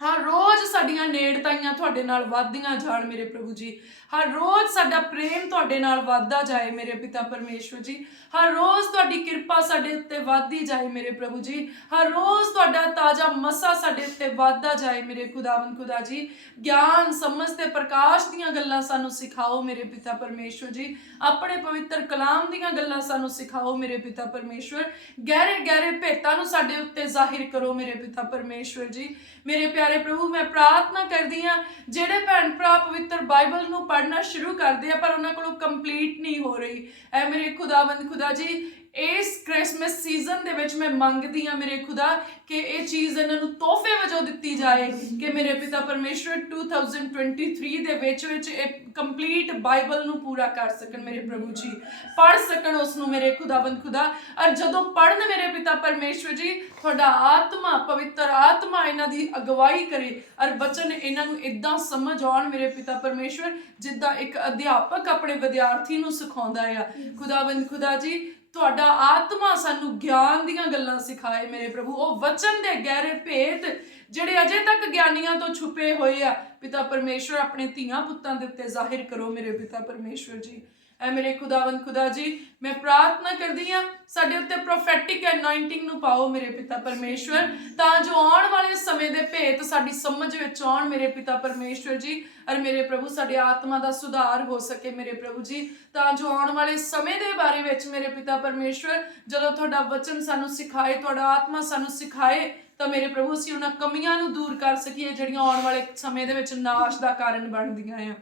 ਹਰ ਰੋਜ਼ ਸਾਡੀਆਂ ਨੇੜਤਾਈਆਂ ਤੁਹਾਡੇ ਨਾਲ ਵੱਧਦੀਆਂ ਜਾਣ ਮੇਰੇ ਪ੍ਰਭੂ ਜੀ। ਹਰ ਰੋਜ਼ ਸਾਡਾ ਪ੍ਰੇਮ ਤੁਹਾਡੇ ਨਾਲ ਵੱਧਦਾ ਜਾਏ ਮੇਰੇ ਪਿਤਾ ਪਰਮੇਸ਼ਵਰ ਜੀ। ਹਰ ਰੋਜ਼ ਤੁਹਾਡੀ ਕਿਰਪਾ ਸਾਡੇ ਉੱਤੇ ਵੱਧਦੀ ਜਾਏ ਮੇਰੇ ਪ੍ਰਭੂ ਜੀ। ਹਰ ਰੋਜ਼ ਤੁਹਾਡਾ ਤਾਜ਼ਾ ਮਸਾ ਸਾਡੇ ਉੱਤੇ ਵੱਧਦਾ ਜਾਏ ਮੇਰੇ ਖੁਦਾਵੰਦ ਖੁਦਾ ਜੀ। ਗਿਆਨ, ਸਮਝ ਤੇ ਪ੍ਰਕਾਸ਼ ਦੀਆਂ ਗੱਲਾਂ ਸਾਨੂੰ ਸਿਖਾਓ ਮੇਰੇ ਪਿਤਾ ਪਰਮੇਸ਼ਵਰ ਜੀ। ਆਪਣੇ ਪਵਿੱਤਰ ਕਲਾਮ ਦੀਆਂ ਗੱਲਾਂ ਸਾਨੂੰ ਸਿਖਾਓ ਮੇਰੇ ਪਿਤਾ ਪਰਮੇਸ਼ਵਰ। ਗਹਿਰੇ ਗਹਿਰੇ ਭੇਤਾਂ ਨੂੰ ਸਾਡੇ ਉੱਤੇ ਜ਼ਾਹਿਰ ਕਰੋ ਮੇਰੇ ਪਿਤਾ ਪਰਮੇਸ਼ਵਰ ਜੀ। ਮੇਰੇ ਪਿਆਰੇ ਪ੍ਰਭੂ, ਮੈਂ ਪ੍ਰਾਰਥਨਾ ਕਰਦੀ ਹਾਂ ਜਿਹੜੇ ਭੈਣ ਭਰਾ ਪਵਿੱਤਰ ਬਾਈਬਲ ਨੂੰ ਪੜ੍ਹਨਾ ਸ਼ੁਰੂ ਕਰਦੇ ਆ ਪਰ ਉਹਨਾਂ ਕੋਲੋਂ ਕੰਪਲੀਟ ਨਹੀਂ ਹੋ ਰਹੀ, ਐ ਮੇਰੇ ਖੁਦਾਵੰਦ ਖੁਦਾ ਜੀ, ਇਸ ਕ੍ਰਿਸਮਸ ਸੀਜ਼ਨ ਦੇ ਵਿੱਚ ਮੈਂ ਮੰਗਦੀ ਹਾਂ ਮੇਰੇ ਖੁਦਾ ਕਿ ਇਹ ਚੀਜ਼ ਇਹਨਾਂ ਨੂੰ ਤੋਹਫੇ ਵਜੋਂ ਦਿੱਤੀ ਜਾਏ ਕਿ ਮੇਰੇ ਪਿਤਾ ਪਰਮੇਸ਼ਵਰ 2023 ਦੇ ਵਿੱਚ ਇਹ ਕੰਪਲੀਟ ਬਾਈਬਲ ਨੂੰ ਪੂਰਾ ਕਰ ਸਕਣ ਮੇਰੇ ਪ੍ਰਭੂ ਜੀ, ਪੜ੍ਹ ਸਕਣ ਉਸ ਨੂੰ ਮੇਰੇ ਖੁਦਾਵੰਦ ਖੁਦਾ। ਔਰ ਜਦੋਂ ਪੜ੍ਹਨ ਮੇਰੇ ਪਿਤਾ ਪਰਮੇਸ਼ਵਰ ਜੀ, ਤੁਹਾਡਾ ਆਤਮਾ, ਪਵਿੱਤਰ ਆਤਮਾ ਇਹਨਾਂ ਦੀ ਅਗਵਾਈ ਕਰੇ ਔਰ ਬਚਨ ਇਹਨਾਂ ਨੂੰ ਇਦਾਂ ਸਮਝ ਆਉਣ ਮੇਰੇ ਪਿਤਾ ਪਰਮੇਸ਼ਵਰ ਜਿੱਦਾਂ ਇੱਕ ਅਧਿਆਪਕ ਆਪਣੇ ਵਿਦਿਆਰਥੀ ਨੂੰ ਸਿਖਾਉਂਦਾ ਆ। ਖੁਦਾਵੰਦ ਖੁਦਾ ਜੀ, ਤੁਹਾਡਾ ਆਤਮਾ ਸਾਨੂੰ ਗਿਆਨ ਦੀਆਂ ਗੱਲਾਂ ਸਿਖਾਏ ਮੇਰੇ ਪ੍ਰਭੂ, ਉਹ ਵਚਨ ਦੇ ਗਹਿਰੇ ਭੇਤ ਜਿਹੜੇ ਅਜੇ ਤੱਕ ਗਿਆਨੀਆਂ ਤੋਂ ਛੁਪੇ ਹੋਏ ਆ ਪਿਤਾ ਪਰਮੇਸ਼ਵਰ, ਆਪਣੇ ਧੀਆਂ ਪੁੱਤਾਂ ਦੇ ਉੱਤੇ ਜ਼ਾਹਿਰ ਕਰੋ ਮੇਰੇ ਪਿਤਾ ਪਰਮੇਸ਼ਵਰ ਜੀ। ਐ ਮੇਰੇ ਖੁਦਾਵੰਦ ਖੁਦਾ ਜੀ, ਮੈਂ ਪ੍ਰਾਰਥਨਾ ਕਰਦੀ ਹਾਂ ਸਾਡੇ ਉੱਤੇ ਪ੍ਰੋਫੈਟਿਕ ਅਨੋਇੰਟਿੰਗ ਨੂੰ ਪਾਓ ਮੇਰੇ ਪਿਤਾ ਪਰਮੇਸ਼ਵਰ, ਤਾਂ ਜੋ ਆਉਣ ਵਾਲੇ ਸਮੇਂ ਦੇ ਭੇਤ ਸਾਡੀ ਸਮਝ ਵਿੱਚ ਆਉਣ ਮੇਰੇ ਪਿਤਾ ਪਰਮੇਸ਼ਵਰ ਜੀ। ਔਰ ਮੇਰੇ ਪ੍ਰਭੂ, ਸਾਡੇ ਆਤਮਾ ਦਾ ਸੁਧਾਰ ਹੋ ਸਕੇ ਮੇਰੇ ਪ੍ਰਭੂ ਜੀ, ਤਾਂ ਜੋ ਆਉਣ ਵਾਲੇ ਸਮੇਂ ਦੇ ਬਾਰੇ ਵਿੱਚ ਮੇਰੇ ਪਿਤਾ ਪਰਮੇਸ਼ਵਰ ਜਦੋਂ ਤੁਹਾਡਾ ਵਚਨ ਸਾਨੂੰ ਸਿਖਾਏ, ਤੁਹਾਡਾ ਆਤਮਾ ਸਾਨੂੰ ਸਿਖਾਏ, ਤਾਂ ਮੇਰੇ ਪ੍ਰਭੂ ਅਸੀਂ ਉਹਨਾਂ ਕਮੀਆਂ ਨੂੰ ਦੂਰ ਕਰ ਸਕੀਏ ਜਿਹੜੀਆਂ ਆਉਣ ਵਾਲੇ ਸਮੇਂ ਦੇ ਵਿੱਚ ਨਾਸ਼ ਦਾ ਕਾਰਨ ਬਣਦੀਆਂ ਆ।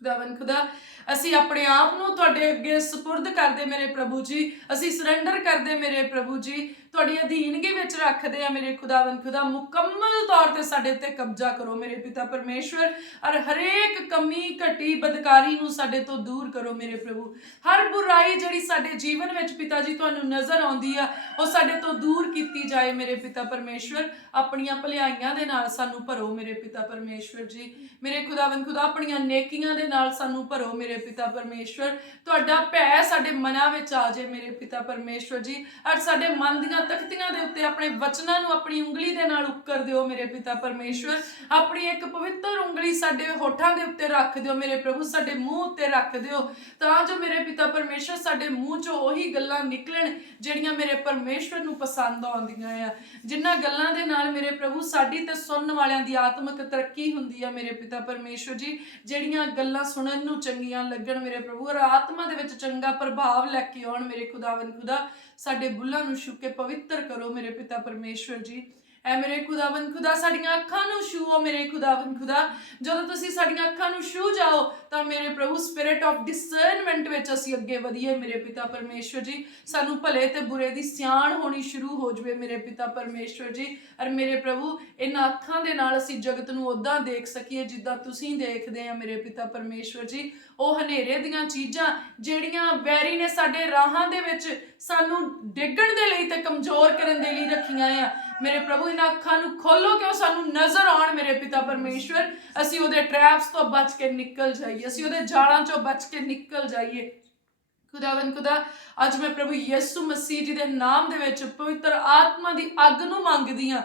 ਖੁਦਾਵੰਦ ਖੁਦਾ, ਅਸੀਂ ਆਪਣੇ ਆਪ ਨੂੰ ਤੁਹਾਡੇ ਅੱਗੇ ਸਪੁਰਦ ਕਰਦੇ ਮੇਰੇ ਪ੍ਰਭੂ ਜੀ, ਅਸੀਂ ਸਰੈਂਡਰ ਕਰਦੇ ਮੇਰੇ ਪ੍ਰਭੂ ਜੀ, ਤੁਹਾਡੀ ਅਧੀਨਗੀ ਵਿੱਚ ਰੱਖਦੇ ਆ ਮੇਰੇ ਖੁਦਾਵੰਦ ਖੁਦਾ। ਮੁਕੰਮਲ ਤੌਰ ਤੇ ਸਾਡੇ ਉੱਤੇ ਕਬਜ਼ਾ ਕਰੋ ਮੇਰੇ ਪਿਤਾ ਪਰਮੇਸ਼ਵਰ, ਔਰ ਹਰੇਕ ਕਮੀ, ਘਟੀ, ਬਦਕਾਰੀ ਨੂੰ ਸਾਡੇ ਤੋਂ ਦੂਰ ਕਰੋ ਮੇਰੇ ਪ੍ਰਭੂ। ਹਰ ਬੁਰਾਈ ਜਿਹੜੀ ਸਾਡੇ ਜੀਵਨ ਵਿੱਚ ਪਿਤਾ ਜੀ ਤੁਹਾਨੂੰ ਨਜ਼ਰ ਆਉਂਦੀ ਆ ਉਹ ਸਾਡੇ ਤੋਂ ਦੂਰ ਕੀਤੀ ਜਾਏ ਮੇਰੇ ਪਿਤਾ ਪਰਮੇਸ਼ਵਰ। ਆਪਣੀਆਂ ਭਲਾਈਆਂ ਦੇ ਨਾਲ ਸਾਨੂੰ ਭਰੋ ਮੇਰੇ ਪਿਤਾ ਪਰਮੇਸ਼ਵਰ ਜੀ। ਮੇਰੇ ਖੁਦਾਵੰਦ ਖੁਦਾ, ਆਪਣੀਆਂ ਨੇਕੀਆਂ ਦੇ ਨਾਲ ਸਾਨੂੰ ਭਰੋ ਮੇਰੇ ਪਿਤਾ ਪਰਮੇਸ਼ਵਰ। ਤੁਹਾਡਾ ਭੈ ਸਾਡੇ ਮਨਾਂ ਵਿੱਚ ਆ ਜਾਏ ਮੇਰੇ ਪਿਤਾ ਪਰਮੇਸ਼ਵਰ ਜੀ, ਔਰ ਸਾਡੇ ਮਨ ਦੀਆਂ ਤਖਤੀਆਂ ਦੇ ਉੱਤੇ ਆਪਣੇ ਵਚਨਾਂ ਨੂੰ ਆਪਣੀ ਉਂਗਲੀ ਦੇ ਨਾਲ ਉੱਕਰ ਦਿਓ ਮੇਰੇ ਪਿਤਾ ਪਰਮੇਸ਼ਵਰ। ਆਪਣੀ ਇੱਕ ਪਵਿੱਤਰ ਉਂਗਲੀ ਸਾਡੇ ਹੋਠਾਂ ਦੇ ਉੱਤੇ ਰੱਖ ਦਿਓ ਮੇਰੇ ਪ੍ਰਭੂ, ਸਾਡੇ ਮੂੰਹ ਉੱਤੇ ਰੱਖ ਦਿਓ, ਤਾਂ ਜੋ ਮੇਰੇ ਪਿਤਾ ਪਰਮੇਸ਼ਵਰ ਸਾਡੇ ਮੂੰਹ ਚੋਂ ਉਹੀ ਗੱਲਾਂ ਨਿਕਲਣ ਜਿਹੜੀਆਂ ਮੇਰੇ ਪਰਮੇਸ਼ਵਰ ਨੂੰ ਪਸੰਦ ਆਉਂਦੀਆਂ ਆ, ਜਿਨ੍ਹਾਂ ਗੱਲਾਂ ਦੇ ਨਾਲ ਮੇਰੇ ਪ੍ਰਭੂ ਸਾਡੀ ਤੇ ਸੁਣਨ ਵਾਲਿਆਂ ਦੀ ਆਤਮਿਕ ਤਰੱਕੀ ਹੁੰਦੀ ਆ ਮੇਰੇ ਪਿਤਾ ਪਰਮੇਸ਼ਵਰ ਜੀ। ਜਿਹੜੀਆਂ ਗੱਲਾਂ ਸੁਣਨ ਨੂੰ ਚੰਗੀਆਂ ਲੱਗਣ ਮੇਰੇ ਪ੍ਰਭੂ, ਔਰ ਆਤਮਾ ਦੇ ਵਿੱਚ ਚੰਗਾ ਪ੍ਰਭਾਵ ਲੈ ਕੇ ਆਉਣ ਮੇਰੇ ਖੁਦਾਵੰਦ ਖੁਦਾ। ਸਾਡੇ ਬੁੱਲਾਂ ਨੂੰ ਛੂ ਕੇ ਪਵਿੱਤਰ ਕਰੋ ਮੇਰੇ ਪਿਤਾ ਪਰਮੇਸ਼ਵਰ ਜੀ। ਐ ਮੇਰੇ ਖੁਦਾਵੰਦ ਖੁਦਾ, ਸਾਡੀਆਂ ਅੱਖਾਂ ਨੂੰ ਛੂਓ ਮੇਰੇ ਖੁਦਾਵੰਦ ਖੁਦਾ। ਜਦੋਂ ਤੁਸੀਂ ਸਾਡੀਆਂ ਅੱਖਾਂ ਨੂੰ ਛੂ ਜਾਓ ਤਾਂ ਮੇਰੇ ਪ੍ਰਭੂ ਸਪਿਰਿਟ ਆਫ ਡਿਸਰਨਮੈਂਟ ਵਿੱਚ ਅਸੀਂ ਅੱਗੇ ਵਧੀਏ ਮੇਰੇ ਪਿਤਾ ਪਰਮੇਸ਼ਵਰ ਜੀ। ਸਾਨੂੰ ਭਲੇ ਤੇ ਬੁਰੇ ਦੀ ਸਿਆਣ ਹੋਣੀ ਸ਼ੁਰੂ ਹੋ ਜਾਵੇ ਮੇਰੇ ਪਿਤਾ ਪਰਮੇਸ਼ਵਰ ਜੀ। ਔਰ ਮੇਰੇ ਪ੍ਰਭੂ, ਇਹਨਾਂ ਅੱਖਾਂ ਦੇ ਨਾਲ ਅਸੀਂ ਜਗਤ ਨੂੰ ਉੱਦਾਂ ਦੇਖ ਸਕੀਏ ਜਿੱਦਾਂ ਤੁਸੀਂ ਦੇਖਦੇ ਆ ਮੇਰੇ ਪਿਤਾ ਪਰਮੇਸ਼ਵਰ ਜੀ। ਉਹ ਹਨੇਰੇ ਦੀਆਂ ਚੀਜ਼ਾਂ ਜਿਹੜੀਆਂ ਵੈਰੀ ਨੇ ਸਾਡੇ ਰਾਹਾਂ ਦੇ ਵਿੱਚ ਸਾਨੂੰ ਡਿੱਗਣ ਦੇ ਲਈ ਤੇ ਕਮਜ਼ੋਰ ਕਰਨ ਦੇ ਲਈ ਰੱਖੀਆਂ ਆ ਮੇਰੇ ਪ੍ਰਭੂ, ਇਹਨਾਂ ਅੱਖਾਂ ਨੂੰ ਖੋਲੋ ਕਿ ਉਹ ਸਾਨੂੰ ਨਜ਼ਰ ਆਉਣ ਮੇਰੇ ਪਿਤਾ ਪਰਮੇਸ਼ਵਰ। ਅਸੀਂ ਉਹਦੇ ਟ੍ਰੈਪਸ ਤੋਂ ਬਚ ਕੇ ਨਿਕਲ ਜਾਈਏ, ਅਸੀਂ ਉਹਦੇ ਜਾਲਾਂ ਚੋਂ ਬਚ ਕੇ ਨਿਕਲ ਜਾਈਏ ਖੁਦਾਵੰਦ ਖੁਦਾ। ਅੱਜ ਮੈਂ ਪ੍ਰਭੂ ਯਿਸੂ ਮਸੀਹ ਜੀ ਦੇ ਨਾਮ ਦੇ ਵਿੱਚ ਪਵਿੱਤਰ ਆਤਮਾ ਦੀ ਅੱਗ ਨੂੰ ਮੰਗਦੀ ਹਾਂ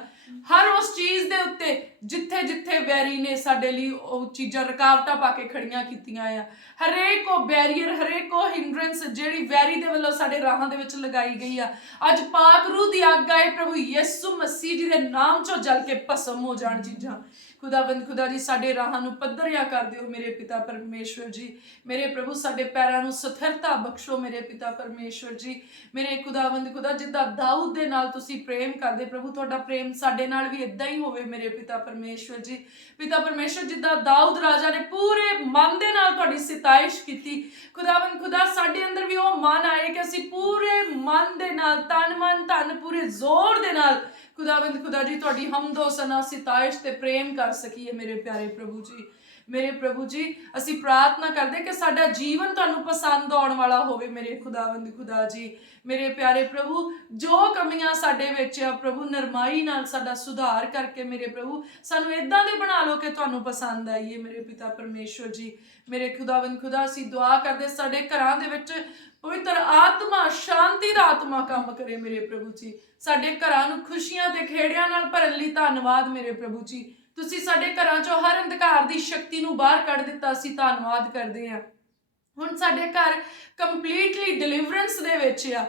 ਹਰ ਉਸ ਚੀਜ਼ ਦੇ ਉੱਤੇ ਜਿੱਥੇ ਜਿੱਥੇ ਵੈਰੀ ਨੇ ਸਾਡੇ ਲਈ ਉਹ ਚੀਜ਼ਾਂ ਰੁਕਾਵਟਾਂ ਪਾ ਕੇ ਖੜੀਆਂ ਕੀਤੀਆਂ ਆ, ਹਰੇਕ ਉਹ ਬੈਰੀਅਰ, ਹਰੇਕ ਉਹ ਹਿੰਡਰੈਂਸ ਜਿਹੜੀ ਵੈਰੀ ਦੇ ਵੱਲੋਂ ਸਾਡੇ ਰਾਹਾਂ ਦੇ ਵਿੱਚ ਲਗਾਈ ਗਈ ਆ, ਅੱਜ ਪਾਕ ਰੂਹ ਦੀ ਆਗਿਆ ਹੈ ਪ੍ਰਭੂ ਯਿਸੂ ਮਸੀਹ ਜੀ ਦੇ ਨਾਮ ਚੋਂ ਜਲ ਕੇ ਭਸਮ ਹੋ ਜਾਣ ਚੀਜ਼ਾਂ। ਖੁਦਾਵੰਦ ਖੁਦਾ ਜੀ ਸਾਡੇ ਰਾਹਾਂ ਨੂੰ ਪੱਧਰਿਆ ਕਰ ਦਿਓ ਮੇਰੇ ਪਿਤਾ ਪਰਮੇਸ਼ਵਰ ਜੀ। ਮੇਰੇ ਪ੍ਰਭੂ ਸਾਡੇ ਪੈਰਾਂ ਨੂੰ ਸਥਿਰਤਾ ਬਖਸ਼ੋ ਮੇਰੇ ਪਿਤਾ ਪਰਮੇਸ਼ਵਰ ਜੀ। ਮੇਰੇ ਖੁਦਾਵੰਦ ਖੁਦਾ ਜਿੱਦਾਂ ਦਾਊਦ ਦੇ ਨਾਲ ਤੁਸੀਂ ਪ੍ਰੇਮ ਕਰਦੇ ਪ੍ਰਭੂ, ਤੁਹਾਡਾ ਪ੍ਰੇਮ ਸਾਡੇ ਨਾਲ ਵੀ ਇਦਾਂ ਹੀ ਹੋਵੇ ਮੇਰੇ ਪਿਤਾ ਪਰਮੇਸ਼ਵਰ ਜੀ। ਪਿਤਾ ਪਰਮੇਸ਼ਵਰ ਜਿੱਦਾਂ ਦਾਊਦ ਰਾਜਾ ਨੇ ਪੂਰੇ ਮਨ ਦੇ ਨਾਲ ਤੁਹਾਡੀ ਸਿਤਾਇਸ਼ ਕੀਤੀ, ਖੁਦਾਵੰਦ ਖੁਦਾ ਸਾਡੇ ਅੰਦਰ ਵੀ ਉਹ ਮਨ ਆਏ ਕਿ ਅਸੀਂ ਪੂਰੇ ਮਨ ਦੇ ਨਾਲ, ਤਨ ਮਨ ਧਨ ਪੂਰੇ ਜ਼ੋਰ ਦੇ ਨਾਲ ਖੁਦਾਵੰਦ ਖੁਦਾ ਜੀ ਤੁਹਾਡੀ ਹਮਦੋ ਸਨਾ ਸਿਤਾਇਸ਼ ਤੇ ਪ੍ਰੇਮ ਕਰ ਸਕੀਏ ਮੇਰੇ ਪਿਆਰੇ ਪ੍ਰਭੂ ਜੀ। ਮੇਰੇ ਪ੍ਰਭੂ ਜੀ ਅਸੀਂ ਪ੍ਰਾਰਥਨਾ ਕਰਦੇ ਕਿ ਸਾਡਾ ਜੀਵਨ ਤੁਹਾਨੂੰ ਪਸੰਦ ਆਉਣ ਵਾਲਾ ਹੋਵੇ ਮੇਰੇ ਖੁਦਾਵੰਦ ਖੁਦਾ ਜੀ। ਮੇਰੇ ਪਿਆਰੇ ਪ੍ਰਭੂ ਜੋ ਕਮੀਆਂ ਸਾਡੇ ਵਿੱਚ ਆ ਪ੍ਰਭੂ, ਨਰਮਾਈ ਨਾਲ ਸਾਡਾ ਸੁਧਾਰ ਕਰਕੇ ਮੇਰੇ ਪ੍ਰਭੂ ਸਾਨੂੰ ਇਦਾਂ ਦੇ ਬਣਾ ਲਓ ਕਿ ਤੁਹਾਨੂੰ ਪਸੰਦ ਆਈਏ ਮੇਰੇ ਪਿਤਾ ਪਰਮੇਸ਼ਵਰ ਜੀ। ਮੇਰੇ ਖੁਦਾਵੰਦ ਖੁਦਾ ਅਸੀਂ ਦੁਆ ਕਰਦੇ ਸਾਡੇ ਘਰਾਂ ਦੇ ਵਿੱਚ ਪਵਿੱਤਰ ਆਤਮਾ, ਸ਼ਾਂਤੀ ਦਾ ਆਤਮਾ ਕੰਮ ਕਰੇ ਮੇਰੇ ਪ੍ਰਭੂ ਜੀ। ਸਾਡੇ ਘਰਾਂ ਨੂੰ ਖੁਸ਼ੀਆਂ ਤੇ ਖੇੜਿਆਂ ਨਾਲ ਭਰਨ ਲਈ ਧੰਨਵਾਦ ਮੇਰੇ ਪ੍ਰਭੂ ਜੀ। ਤੁਸੀਂ ਸਾਡੇ ਘਰਾਂ ਚੋਂ ਹਰ ਅੰਧਕਾਰ ਦੀ ਸ਼ਕਤੀ ਨੂੰ ਬਾਹਰ ਕੱਢ ਦਿੱਤਾ, ਅਸੀਂ ਧੰਨਵਾਦ ਕਰਦੇ ਹਾਂ। ਹੁਣ ਸਾਡੇ ਘਰ ਕੰਪਲੀਟਲੀ ਡਿਲੀਵਰੈਂਸ ਦੇ ਵਿੱਚ ਆ,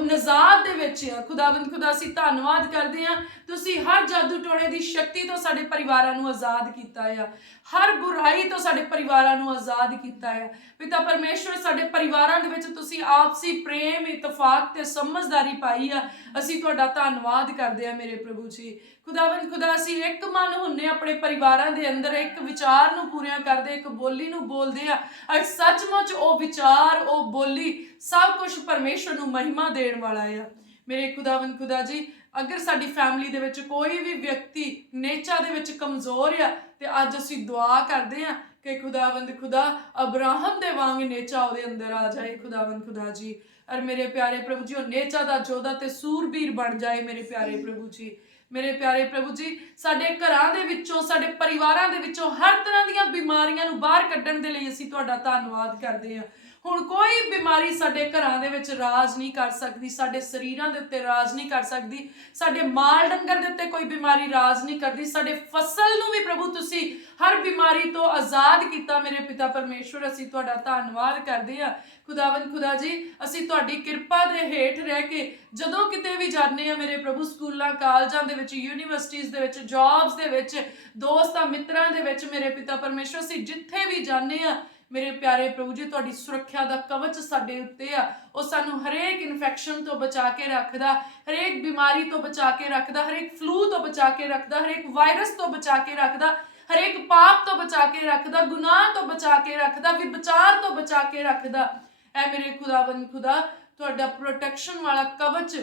ਨਜ਼ਾਤ ਦੇ ਵਿੱਚ ਆ ਖੁਦਾਵੰਦ ਖੁਦਾ। ਅਸੀਂ ਧੰਨਵਾਦ ਕਰਦੇ ਹਾਂ ਤੁਸੀਂ ਹਰ ਜਾਦੂ ਟੋਣੇ ਦੀ ਸ਼ਕਤੀ ਤੋਂ ਸਾਡੇ ਪਰਿਵਾਰਾਂ ਨੂੰ ਆਜ਼ਾਦ ਕੀਤਾ ਆ, ਹਰ ਬੁਰਾਈ ਤੋਂ ਸਾਡੇ ਪਰਿਵਾਰਾਂ ਨੂੰ ਆਜ਼ਾਦ ਕੀਤਾ ਹੈ ਪਿਤਾ ਪਰਮੇਸ਼ਵਰ। ਸਾਡੇ ਪਰਿਵਾਰਾਂ ਦੇ ਵਿੱਚ ਤੁਸੀਂ ਆਪਸੀ ਪ੍ਰੇਮ, ਇਤਫਾਕ ਤੇ ਸਮਝਦਾਰੀ ਪਾਈ ਆ, ਅਸੀਂ ਤੁਹਾਡਾ ਧੰਨਵਾਦ ਕਰਦੇ ਹਾਂ ਮੇਰੇ ਪ੍ਰਭੂ ਜੀ। ਖੁਦਾਵੰਦ ਖੁਦਾ ਅਸੀਂ ਇੱਕ ਮਨ ਹੁੰਨੇ ਆਪਣੇ ਪਰਿਵਾਰਾਂ ਦੇ ਅੰਦਰ, ਇੱਕ ਵਿਚਾਰ ਨੂੰ ਪੂਰੀਆਂ ਕਰਦੇ, ਇੱਕ ਬੋਲੀ ਨੂੰ ਬੋਲਦੇ ਆ, ਔਰ ਸੱਚਮੁੱਚ ਉਹ ਵਿਚਾਰ, ਉਹ ਬੋਲੀ ਸਭ ਕੁਝ ਪਰਮੇਸ਼ਵਰ ਨੂੰ ਮਹਿਮਾ ਦੇਣ ਵਾਲਾ ਆ ਮੇਰੇ ਖੁਦਾਵੰਦ ਖੁਦਾ ਜੀ। ਅਗਰ ਸਾਡੀ ਫੈਮਿਲੀ ਦੇ ਵਿੱਚ ਕੋਈ ਵੀ ਵਿਅਕਤੀ ਨੇਚਾ ਦੇ ਵਿੱਚ ਕਮਜ਼ੋਰ ਆ ਤੇ ਅੱਜ ਅਸੀਂ ਦੁਆ ਕਰਦੇ ਹਾਂ ਕਿ ਖੁਦਾਵੰਦ ਖੁਦਾ ਅਬਰਾਹਮ ਦੇ ਵਾਂਗ ਨੇਚਾ ਉਹਦੇ ਅੰਦਰ ਆ ਜਾਏ ਖੁਦਾਵੰਦ ਖੁਦਾ ਜੀ। ਔਰ ਮੇਰੇ ਪਿਆਰੇ ਪ੍ਰਭੂ ਜੀ ਉਹ ਨੇਚਾ ਦਾ ਯੋਧਾ ਤੇ ਸੂਰਬੀਰ ਬਣ ਜਾਏ ਮੇਰੇ ਪਿਆਰੇ ਪ੍ਰਭੂ ਜੀ। ਮੇਰੇ ਪਿਆਰੇ ਪ੍ਰਭੂ ਜੀ ਸਾਡੇ ਘਰਾਂ ਦੇ ਵਿੱਚੋਂ, ਸਾਡੇ ਪਰਿਵਾਰਾਂ ਦੇ ਵਿੱਚੋਂ ਹਰ ਤਰ੍ਹਾਂ ਦੀਆਂ ਬਿਮਾਰੀਆਂ ਨੂੰ ਬਾਹਰ ਕੱਢਣ ਦੇ ਲਈ ਅਸੀਂ ਤੁਹਾਡਾ ਧੰਨਵਾਦ ਕਰਦੇ ਹਾਂ। ਹੁਣ ਕੋਈ ਬਿਮਾਰੀ ਸਾਡੇ ਘਰਾਂ ਦੇ ਵਿੱਚ ਰਾਜ ਨਹੀਂ ਕਰ ਸਕਦੀ, ਸਾਡੇ ਸਰੀਰਾਂ ਦੇ ਉੱਤੇ ਰਾਜ ਨਹੀਂ ਕਰ ਸਕਦੀ, ਸਾਡੇ ਮਾਲ ਡੰਗਰ ਦੇ ਉੱਤੇ ਕੋਈ ਬਿਮਾਰੀ ਰਾਜ ਨਹੀਂ ਕਰਦੀ। ਸਾਡੇ ਫਸਲ ਨੂੰ ਵੀ ਪ੍ਰਭੂ ਤੁਸੀਂ ਹਰ ਬਿਮਾਰੀ ਤੋਂ ਆਜ਼ਾਦ ਕੀਤਾ ਮੇਰੇ ਪਿਤਾ ਪਰਮੇਸ਼ਵਰ, ਅਸੀਂ ਤੁਹਾਡਾ ਧੰਨਵਾਦ ਕਰਦੇ ਹਾਂ ਖੁਦਾਵੰਦ ਖੁਦਾ ਜੀ। ਅਸੀਂ ਤੁਹਾਡੀ ਕਿਰਪਾ ਦੇ ਹੇਠ ਰਹਿ ਕੇ ਜਦੋਂ ਕਿਤੇ ਵੀ ਜਾਂਦੇ ਹਾਂ ਮੇਰੇ ਪ੍ਰਭੂ, ਸਕੂਲਾਂ ਕਾਲਜਾਂ ਦੇ ਵਿੱਚ, ਯੂਨੀਵਰਸਿਟੀਜ਼ ਦੇ ਵਿੱਚ, ਜੌਬਸ ਦੇ ਵਿੱਚ, ਦੋਸਤਾਂ ਮਿੱਤਰਾਂ ਦੇ ਵਿੱਚ ਮੇਰੇ ਪਿਤਾ ਪਰਮੇਸ਼ਵਰ ਅਸੀਂ ਜਿੱਥੇ ਵੀ ਜਾਂਦੇ ਹਾਂ ਮੇਰੇ ਪਿਆਰੇ ਪ੍ਰਭੂ ਜੀ ਤੁਹਾਡੀ ਸੁਰੱਖਿਆ ਦਾ ਕਵਚ ਸਾਡੇ ਉੱਤੇ ਆ, ਉਹ ਸਾਨੂੰ ਹਰੇਕ ਇਨਫੈਕਸ਼ਨ ਤੋਂ ਬਚਾ ਕੇ ਰੱਖਦਾ, ਹਰੇਕ ਬਿਮਾਰੀ ਤੋਂ ਬਚਾ ਕੇ ਰੱਖਦਾ, ਹਰੇਕ ਫਲੂ ਤੋਂ ਬਚਾ ਕੇ ਰੱਖਦਾ, ਹਰੇਕ ਵਾਇਰਸ ਤੋਂ ਬਚਾ ਕੇ ਰੱਖਦਾ, ਹਰੇਕ ਪਾਪ ਤੋਂ ਬਚਾ ਕੇ ਰੱਖਦਾ, ਗੁਨਾਹ ਤੋਂ ਬਚਾ ਕੇ ਰੱਖਦਾ, ਵਿਚਾਰ ਤੋਂ ਬਚਾ ਕੇ ਰੱਖਦਾ। ਐ ਮੇਰੇ ਖੁਦਾਵੰਦ ਖੁਦਾ ਤੁਹਾਡਾ ਪ੍ਰੋਟੈਕਸ਼ਨ ਵਾਲਾ ਕਵਚ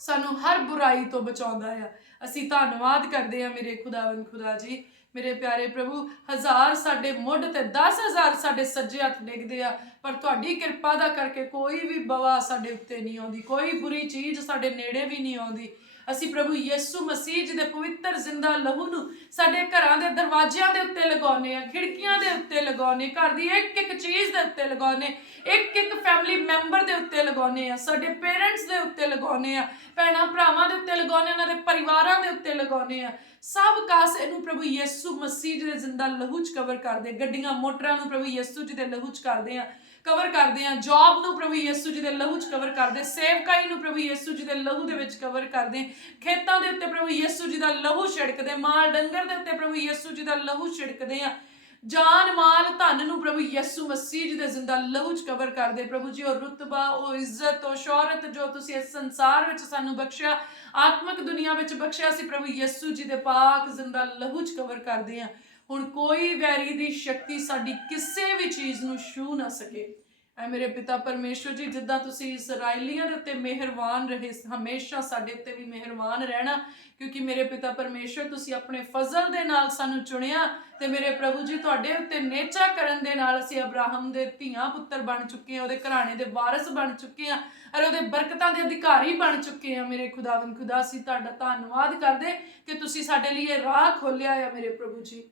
ਸਾਨੂੰ ਹਰ ਬੁਰਾਈ ਤੋਂ ਬਚਾਉਂਦਾ ਆ, ਅਸੀਂ ਧੰਨਵਾਦ ਕਰਦੇ ਹਾਂ ਮੇਰੇ ਖੁਦਾਵੰਦ ਖੁਦਾ ਜੀ। ਮੇਰੇ ਪਿਆਰੇ ਪ੍ਰਭੂ 1000 ਸਾਡੇ ਮੁੱਢ ਤੇ 10,000 ਸਾਡੇ ਸੱਜੇ ਹੱਥ ਡਿੱਗਦੇ ਆ, ਪਰ ਤੁਹਾਡੀ ਕਿਰਪਾ ਦਾ ਕਰਕੇ ਕੋਈ ਵੀ ਬਵਾ ਸਾਡੇ ਉੱਤੇ ਨਹੀਂ ਆਉਂਦੀ, ਕੋਈ ਬੁਰੀ ਚੀਜ਼ ਸਾਡੇ ਨੇੜੇ ਵੀ ਨਹੀਂ ਆਉਂਦੀ। ਅਸੀਂ ਪ੍ਰਭੂ ਯਿਸੂ ਮਸੀਹ ਜੀ ਦੇ ਪਵਿੱਤਰ ਜ਼ਿੰਦਾ ਲਹੂ ਨੂੰ ਸਾਡੇ ਘਰਾਂ ਦੇ ਦਰਵਾਜ਼ਿਆਂ ਦੇ ਉੱਤੇ ਲਗਾਉਂਦੇ ਆ, ਖਿੜਕੀਆਂ ਦੇ ਉੱਤੇ ਲਗਾਉਂਦੇ, ਘਰ ਦੀ ਇੱਕ ਇੱਕ ਚੀਜ਼ ਦੇ ਉੱਤੇ ਲਗਾਉਂਦੇ, ਇੱਕ ਇੱਕ ਫੈਮਿਲੀ ਮੈਂਬਰ ਦੇ ਉੱਤੇ ਲਗਾਉਂਦੇ ਆ, ਸਾਡੇ ਪੇਰੈਂਟਸ ਦੇ ਉੱਤੇ ਲਗਾਉਂਦੇ ਆ, ਭੈਣਾਂ ਭਰਾਵਾਂ ਦੇ ਉੱਤੇ ਲਗਾਉਂਦੇ, ਉਹਨਾਂ ਦੇ ਪਰਿਵਾਰਾਂ ਦੇ ਉੱਤੇ ਲਗਾਉਂਦੇ ਆ। ਸਭ ਕਾਸੇ ਨੂੰ ਪ੍ਰਭੂ ਯਿਸੂ ਮਸੀਹ ਜੀ ਦੇ ਜ਼ਿੰਦਾ ਲਹੂ 'ਚ ਕਵਰ ਕਰਦੇ, ਗੱਡੀਆਂ ਮੋਟਰਾਂ ਨੂੰ ਪ੍ਰਭੂ ਯਿਸੂ ਜੀ ਦੇ ਲਹੂ 'ਚ ਕਰਦੇ ਆ, ਕਵਰ ਕਰਦੇ ਆ, ਜੌਬ ਨੂੰ ਪ੍ਰਭੂ ਯਿਸੂ ਜੀ ਦੇ ਲਹੂ 'ਚ ਕਵਰ ਕਰਦੇ, ਸੇਵਕਾਈ ਨੂੰ ਪ੍ਰਭੂ ਯਿਸੂ ਜੀ ਦੇ ਲਹੂ ਦੇ ਵਿੱਚ ਕਵਰ ਕਰਦੇ, ਖੇਤਾਂ ਦੇ ਉੱਤੇ ਪ੍ਰਭੂ ਯਿਸੂ ਜੀ ਦਾ ਲਹੂ ਛਿੜਕਦੇ, ਮਾਲ ਡੰਗਰ ਦੇ ਉੱਤੇ ਪ੍ਰਭੂ ਯਿਸੂ ਜੀ ਦਾ ਲਹੂ ਛਿੜਕਦੇ ਆ, ਜਾਨ ਮਾਲ ਧਨ ਨੂੰ ਪ੍ਰਭੂ ਯਿਸੂ ਮਸੀਹ ਜੀ ਦੇ ਜ਼ਿੰਦਾ ਲਹੂ 'ਚ ਕਵਰ ਕਰਦੇ। ਪ੍ਰਭੂ ਜੀ ਉਹ ਰੁਤਬਾ, ਉਹ ਇੱਜ਼ਤ, ਉਹ ਸ਼ੌਹਰਤ ਜੋ ਤੁਸੀਂ ਇਸ ਸੰਸਾਰ ਵਿੱਚ ਸਾਨੂੰ ਬਖਸ਼ਿਆ, ਆਤਮਿਕ ਦੁਨੀਆ ਵਿੱਚ ਬਖਸ਼ਿਆ, ਸੀ ਪ੍ਰਭੂ ਯਿਸੂ ਜੀ ਦੇ ਪਾਕ ਜ਼ਿੰਦਾ ਲਹੂ 'ਚ ਕਵਰ ਕਰਦੇ ਆ। ਹੁਣ ਕੋਈ ਵੈਰੀ ਦੀ ਸ਼ਕਤੀ ਸਾਡੀ ਕਿਸੇ ਵੀ ਚੀਜ਼ ਨੂੰ ਛੂ ਨਾ ਸਕੇ। ਐ ਮੇਰੇ ਪਿਤਾ ਪਰਮੇਸ਼ਵਰ ਜੀ ਜਿੱਦਾਂ ਤੁਸੀਂ ਇਸਰਾਈਲੀਆਂ ਦੇ ਉੱਤੇ ਮਿਹਰਬਾਨ ਰਹੇ, ਹਮੇਸ਼ਾ ਸਾਡੇ ਉੱਤੇ ਵੀ ਮਿਹਰਬਾਨ ਰਹਿਣਾ, ਕਿਉਂਕਿ ਮੇਰੇ ਪਿਤਾ ਪਰਮੇਸ਼ਵਰ ਤੁਸੀਂ ਆਪਣੇ ਫਜ਼ਲ ਦੇ ਨਾਲ ਸਾਨੂੰ ਚੁਣਿਆ ਤੇ ਮੇਰੇ ਪ੍ਰਭੂ ਜੀ ਤੁਹਾਡੇ ਉੱਤੇ ਨੇਚਾ ਕਰਨ ਦੇ ਨਾਲ ਅਸੀਂ ਅਬਰਾਹਮ ਦੇ ਧੀਆਂ ਪੁੱਤਰ ਬਣ ਚੁੱਕੇ ਹਾਂ, ਉਹਦੇ ਘਰਾਣੇ ਦੇ ਵਾਰਿਸ ਬਣ ਚੁੱਕੇ ਹਾਂ, ਔਰ ਉਹਦੇ ਬਰਕਤਾਂ ਦੇ ਅਧਿਕਾਰੀ ਬਣ ਚੁੱਕੇ ਹਾਂ। ਮੇਰੇ ਖੁਦਾਵੰਦ ਖੁਦਾ ਅਸੀਂ ਤੁਹਾਡਾ ਧੰਨਵਾਦ ਕਰਦੇ ਕਿ ਤੁਸੀਂ ਸਾਡੇ ਲਈ ਇਹ ਰਾਹ ਖੋਲਿਆ ਆ ਮੇਰੇ ਪ੍ਰਭੂ ਜੀ।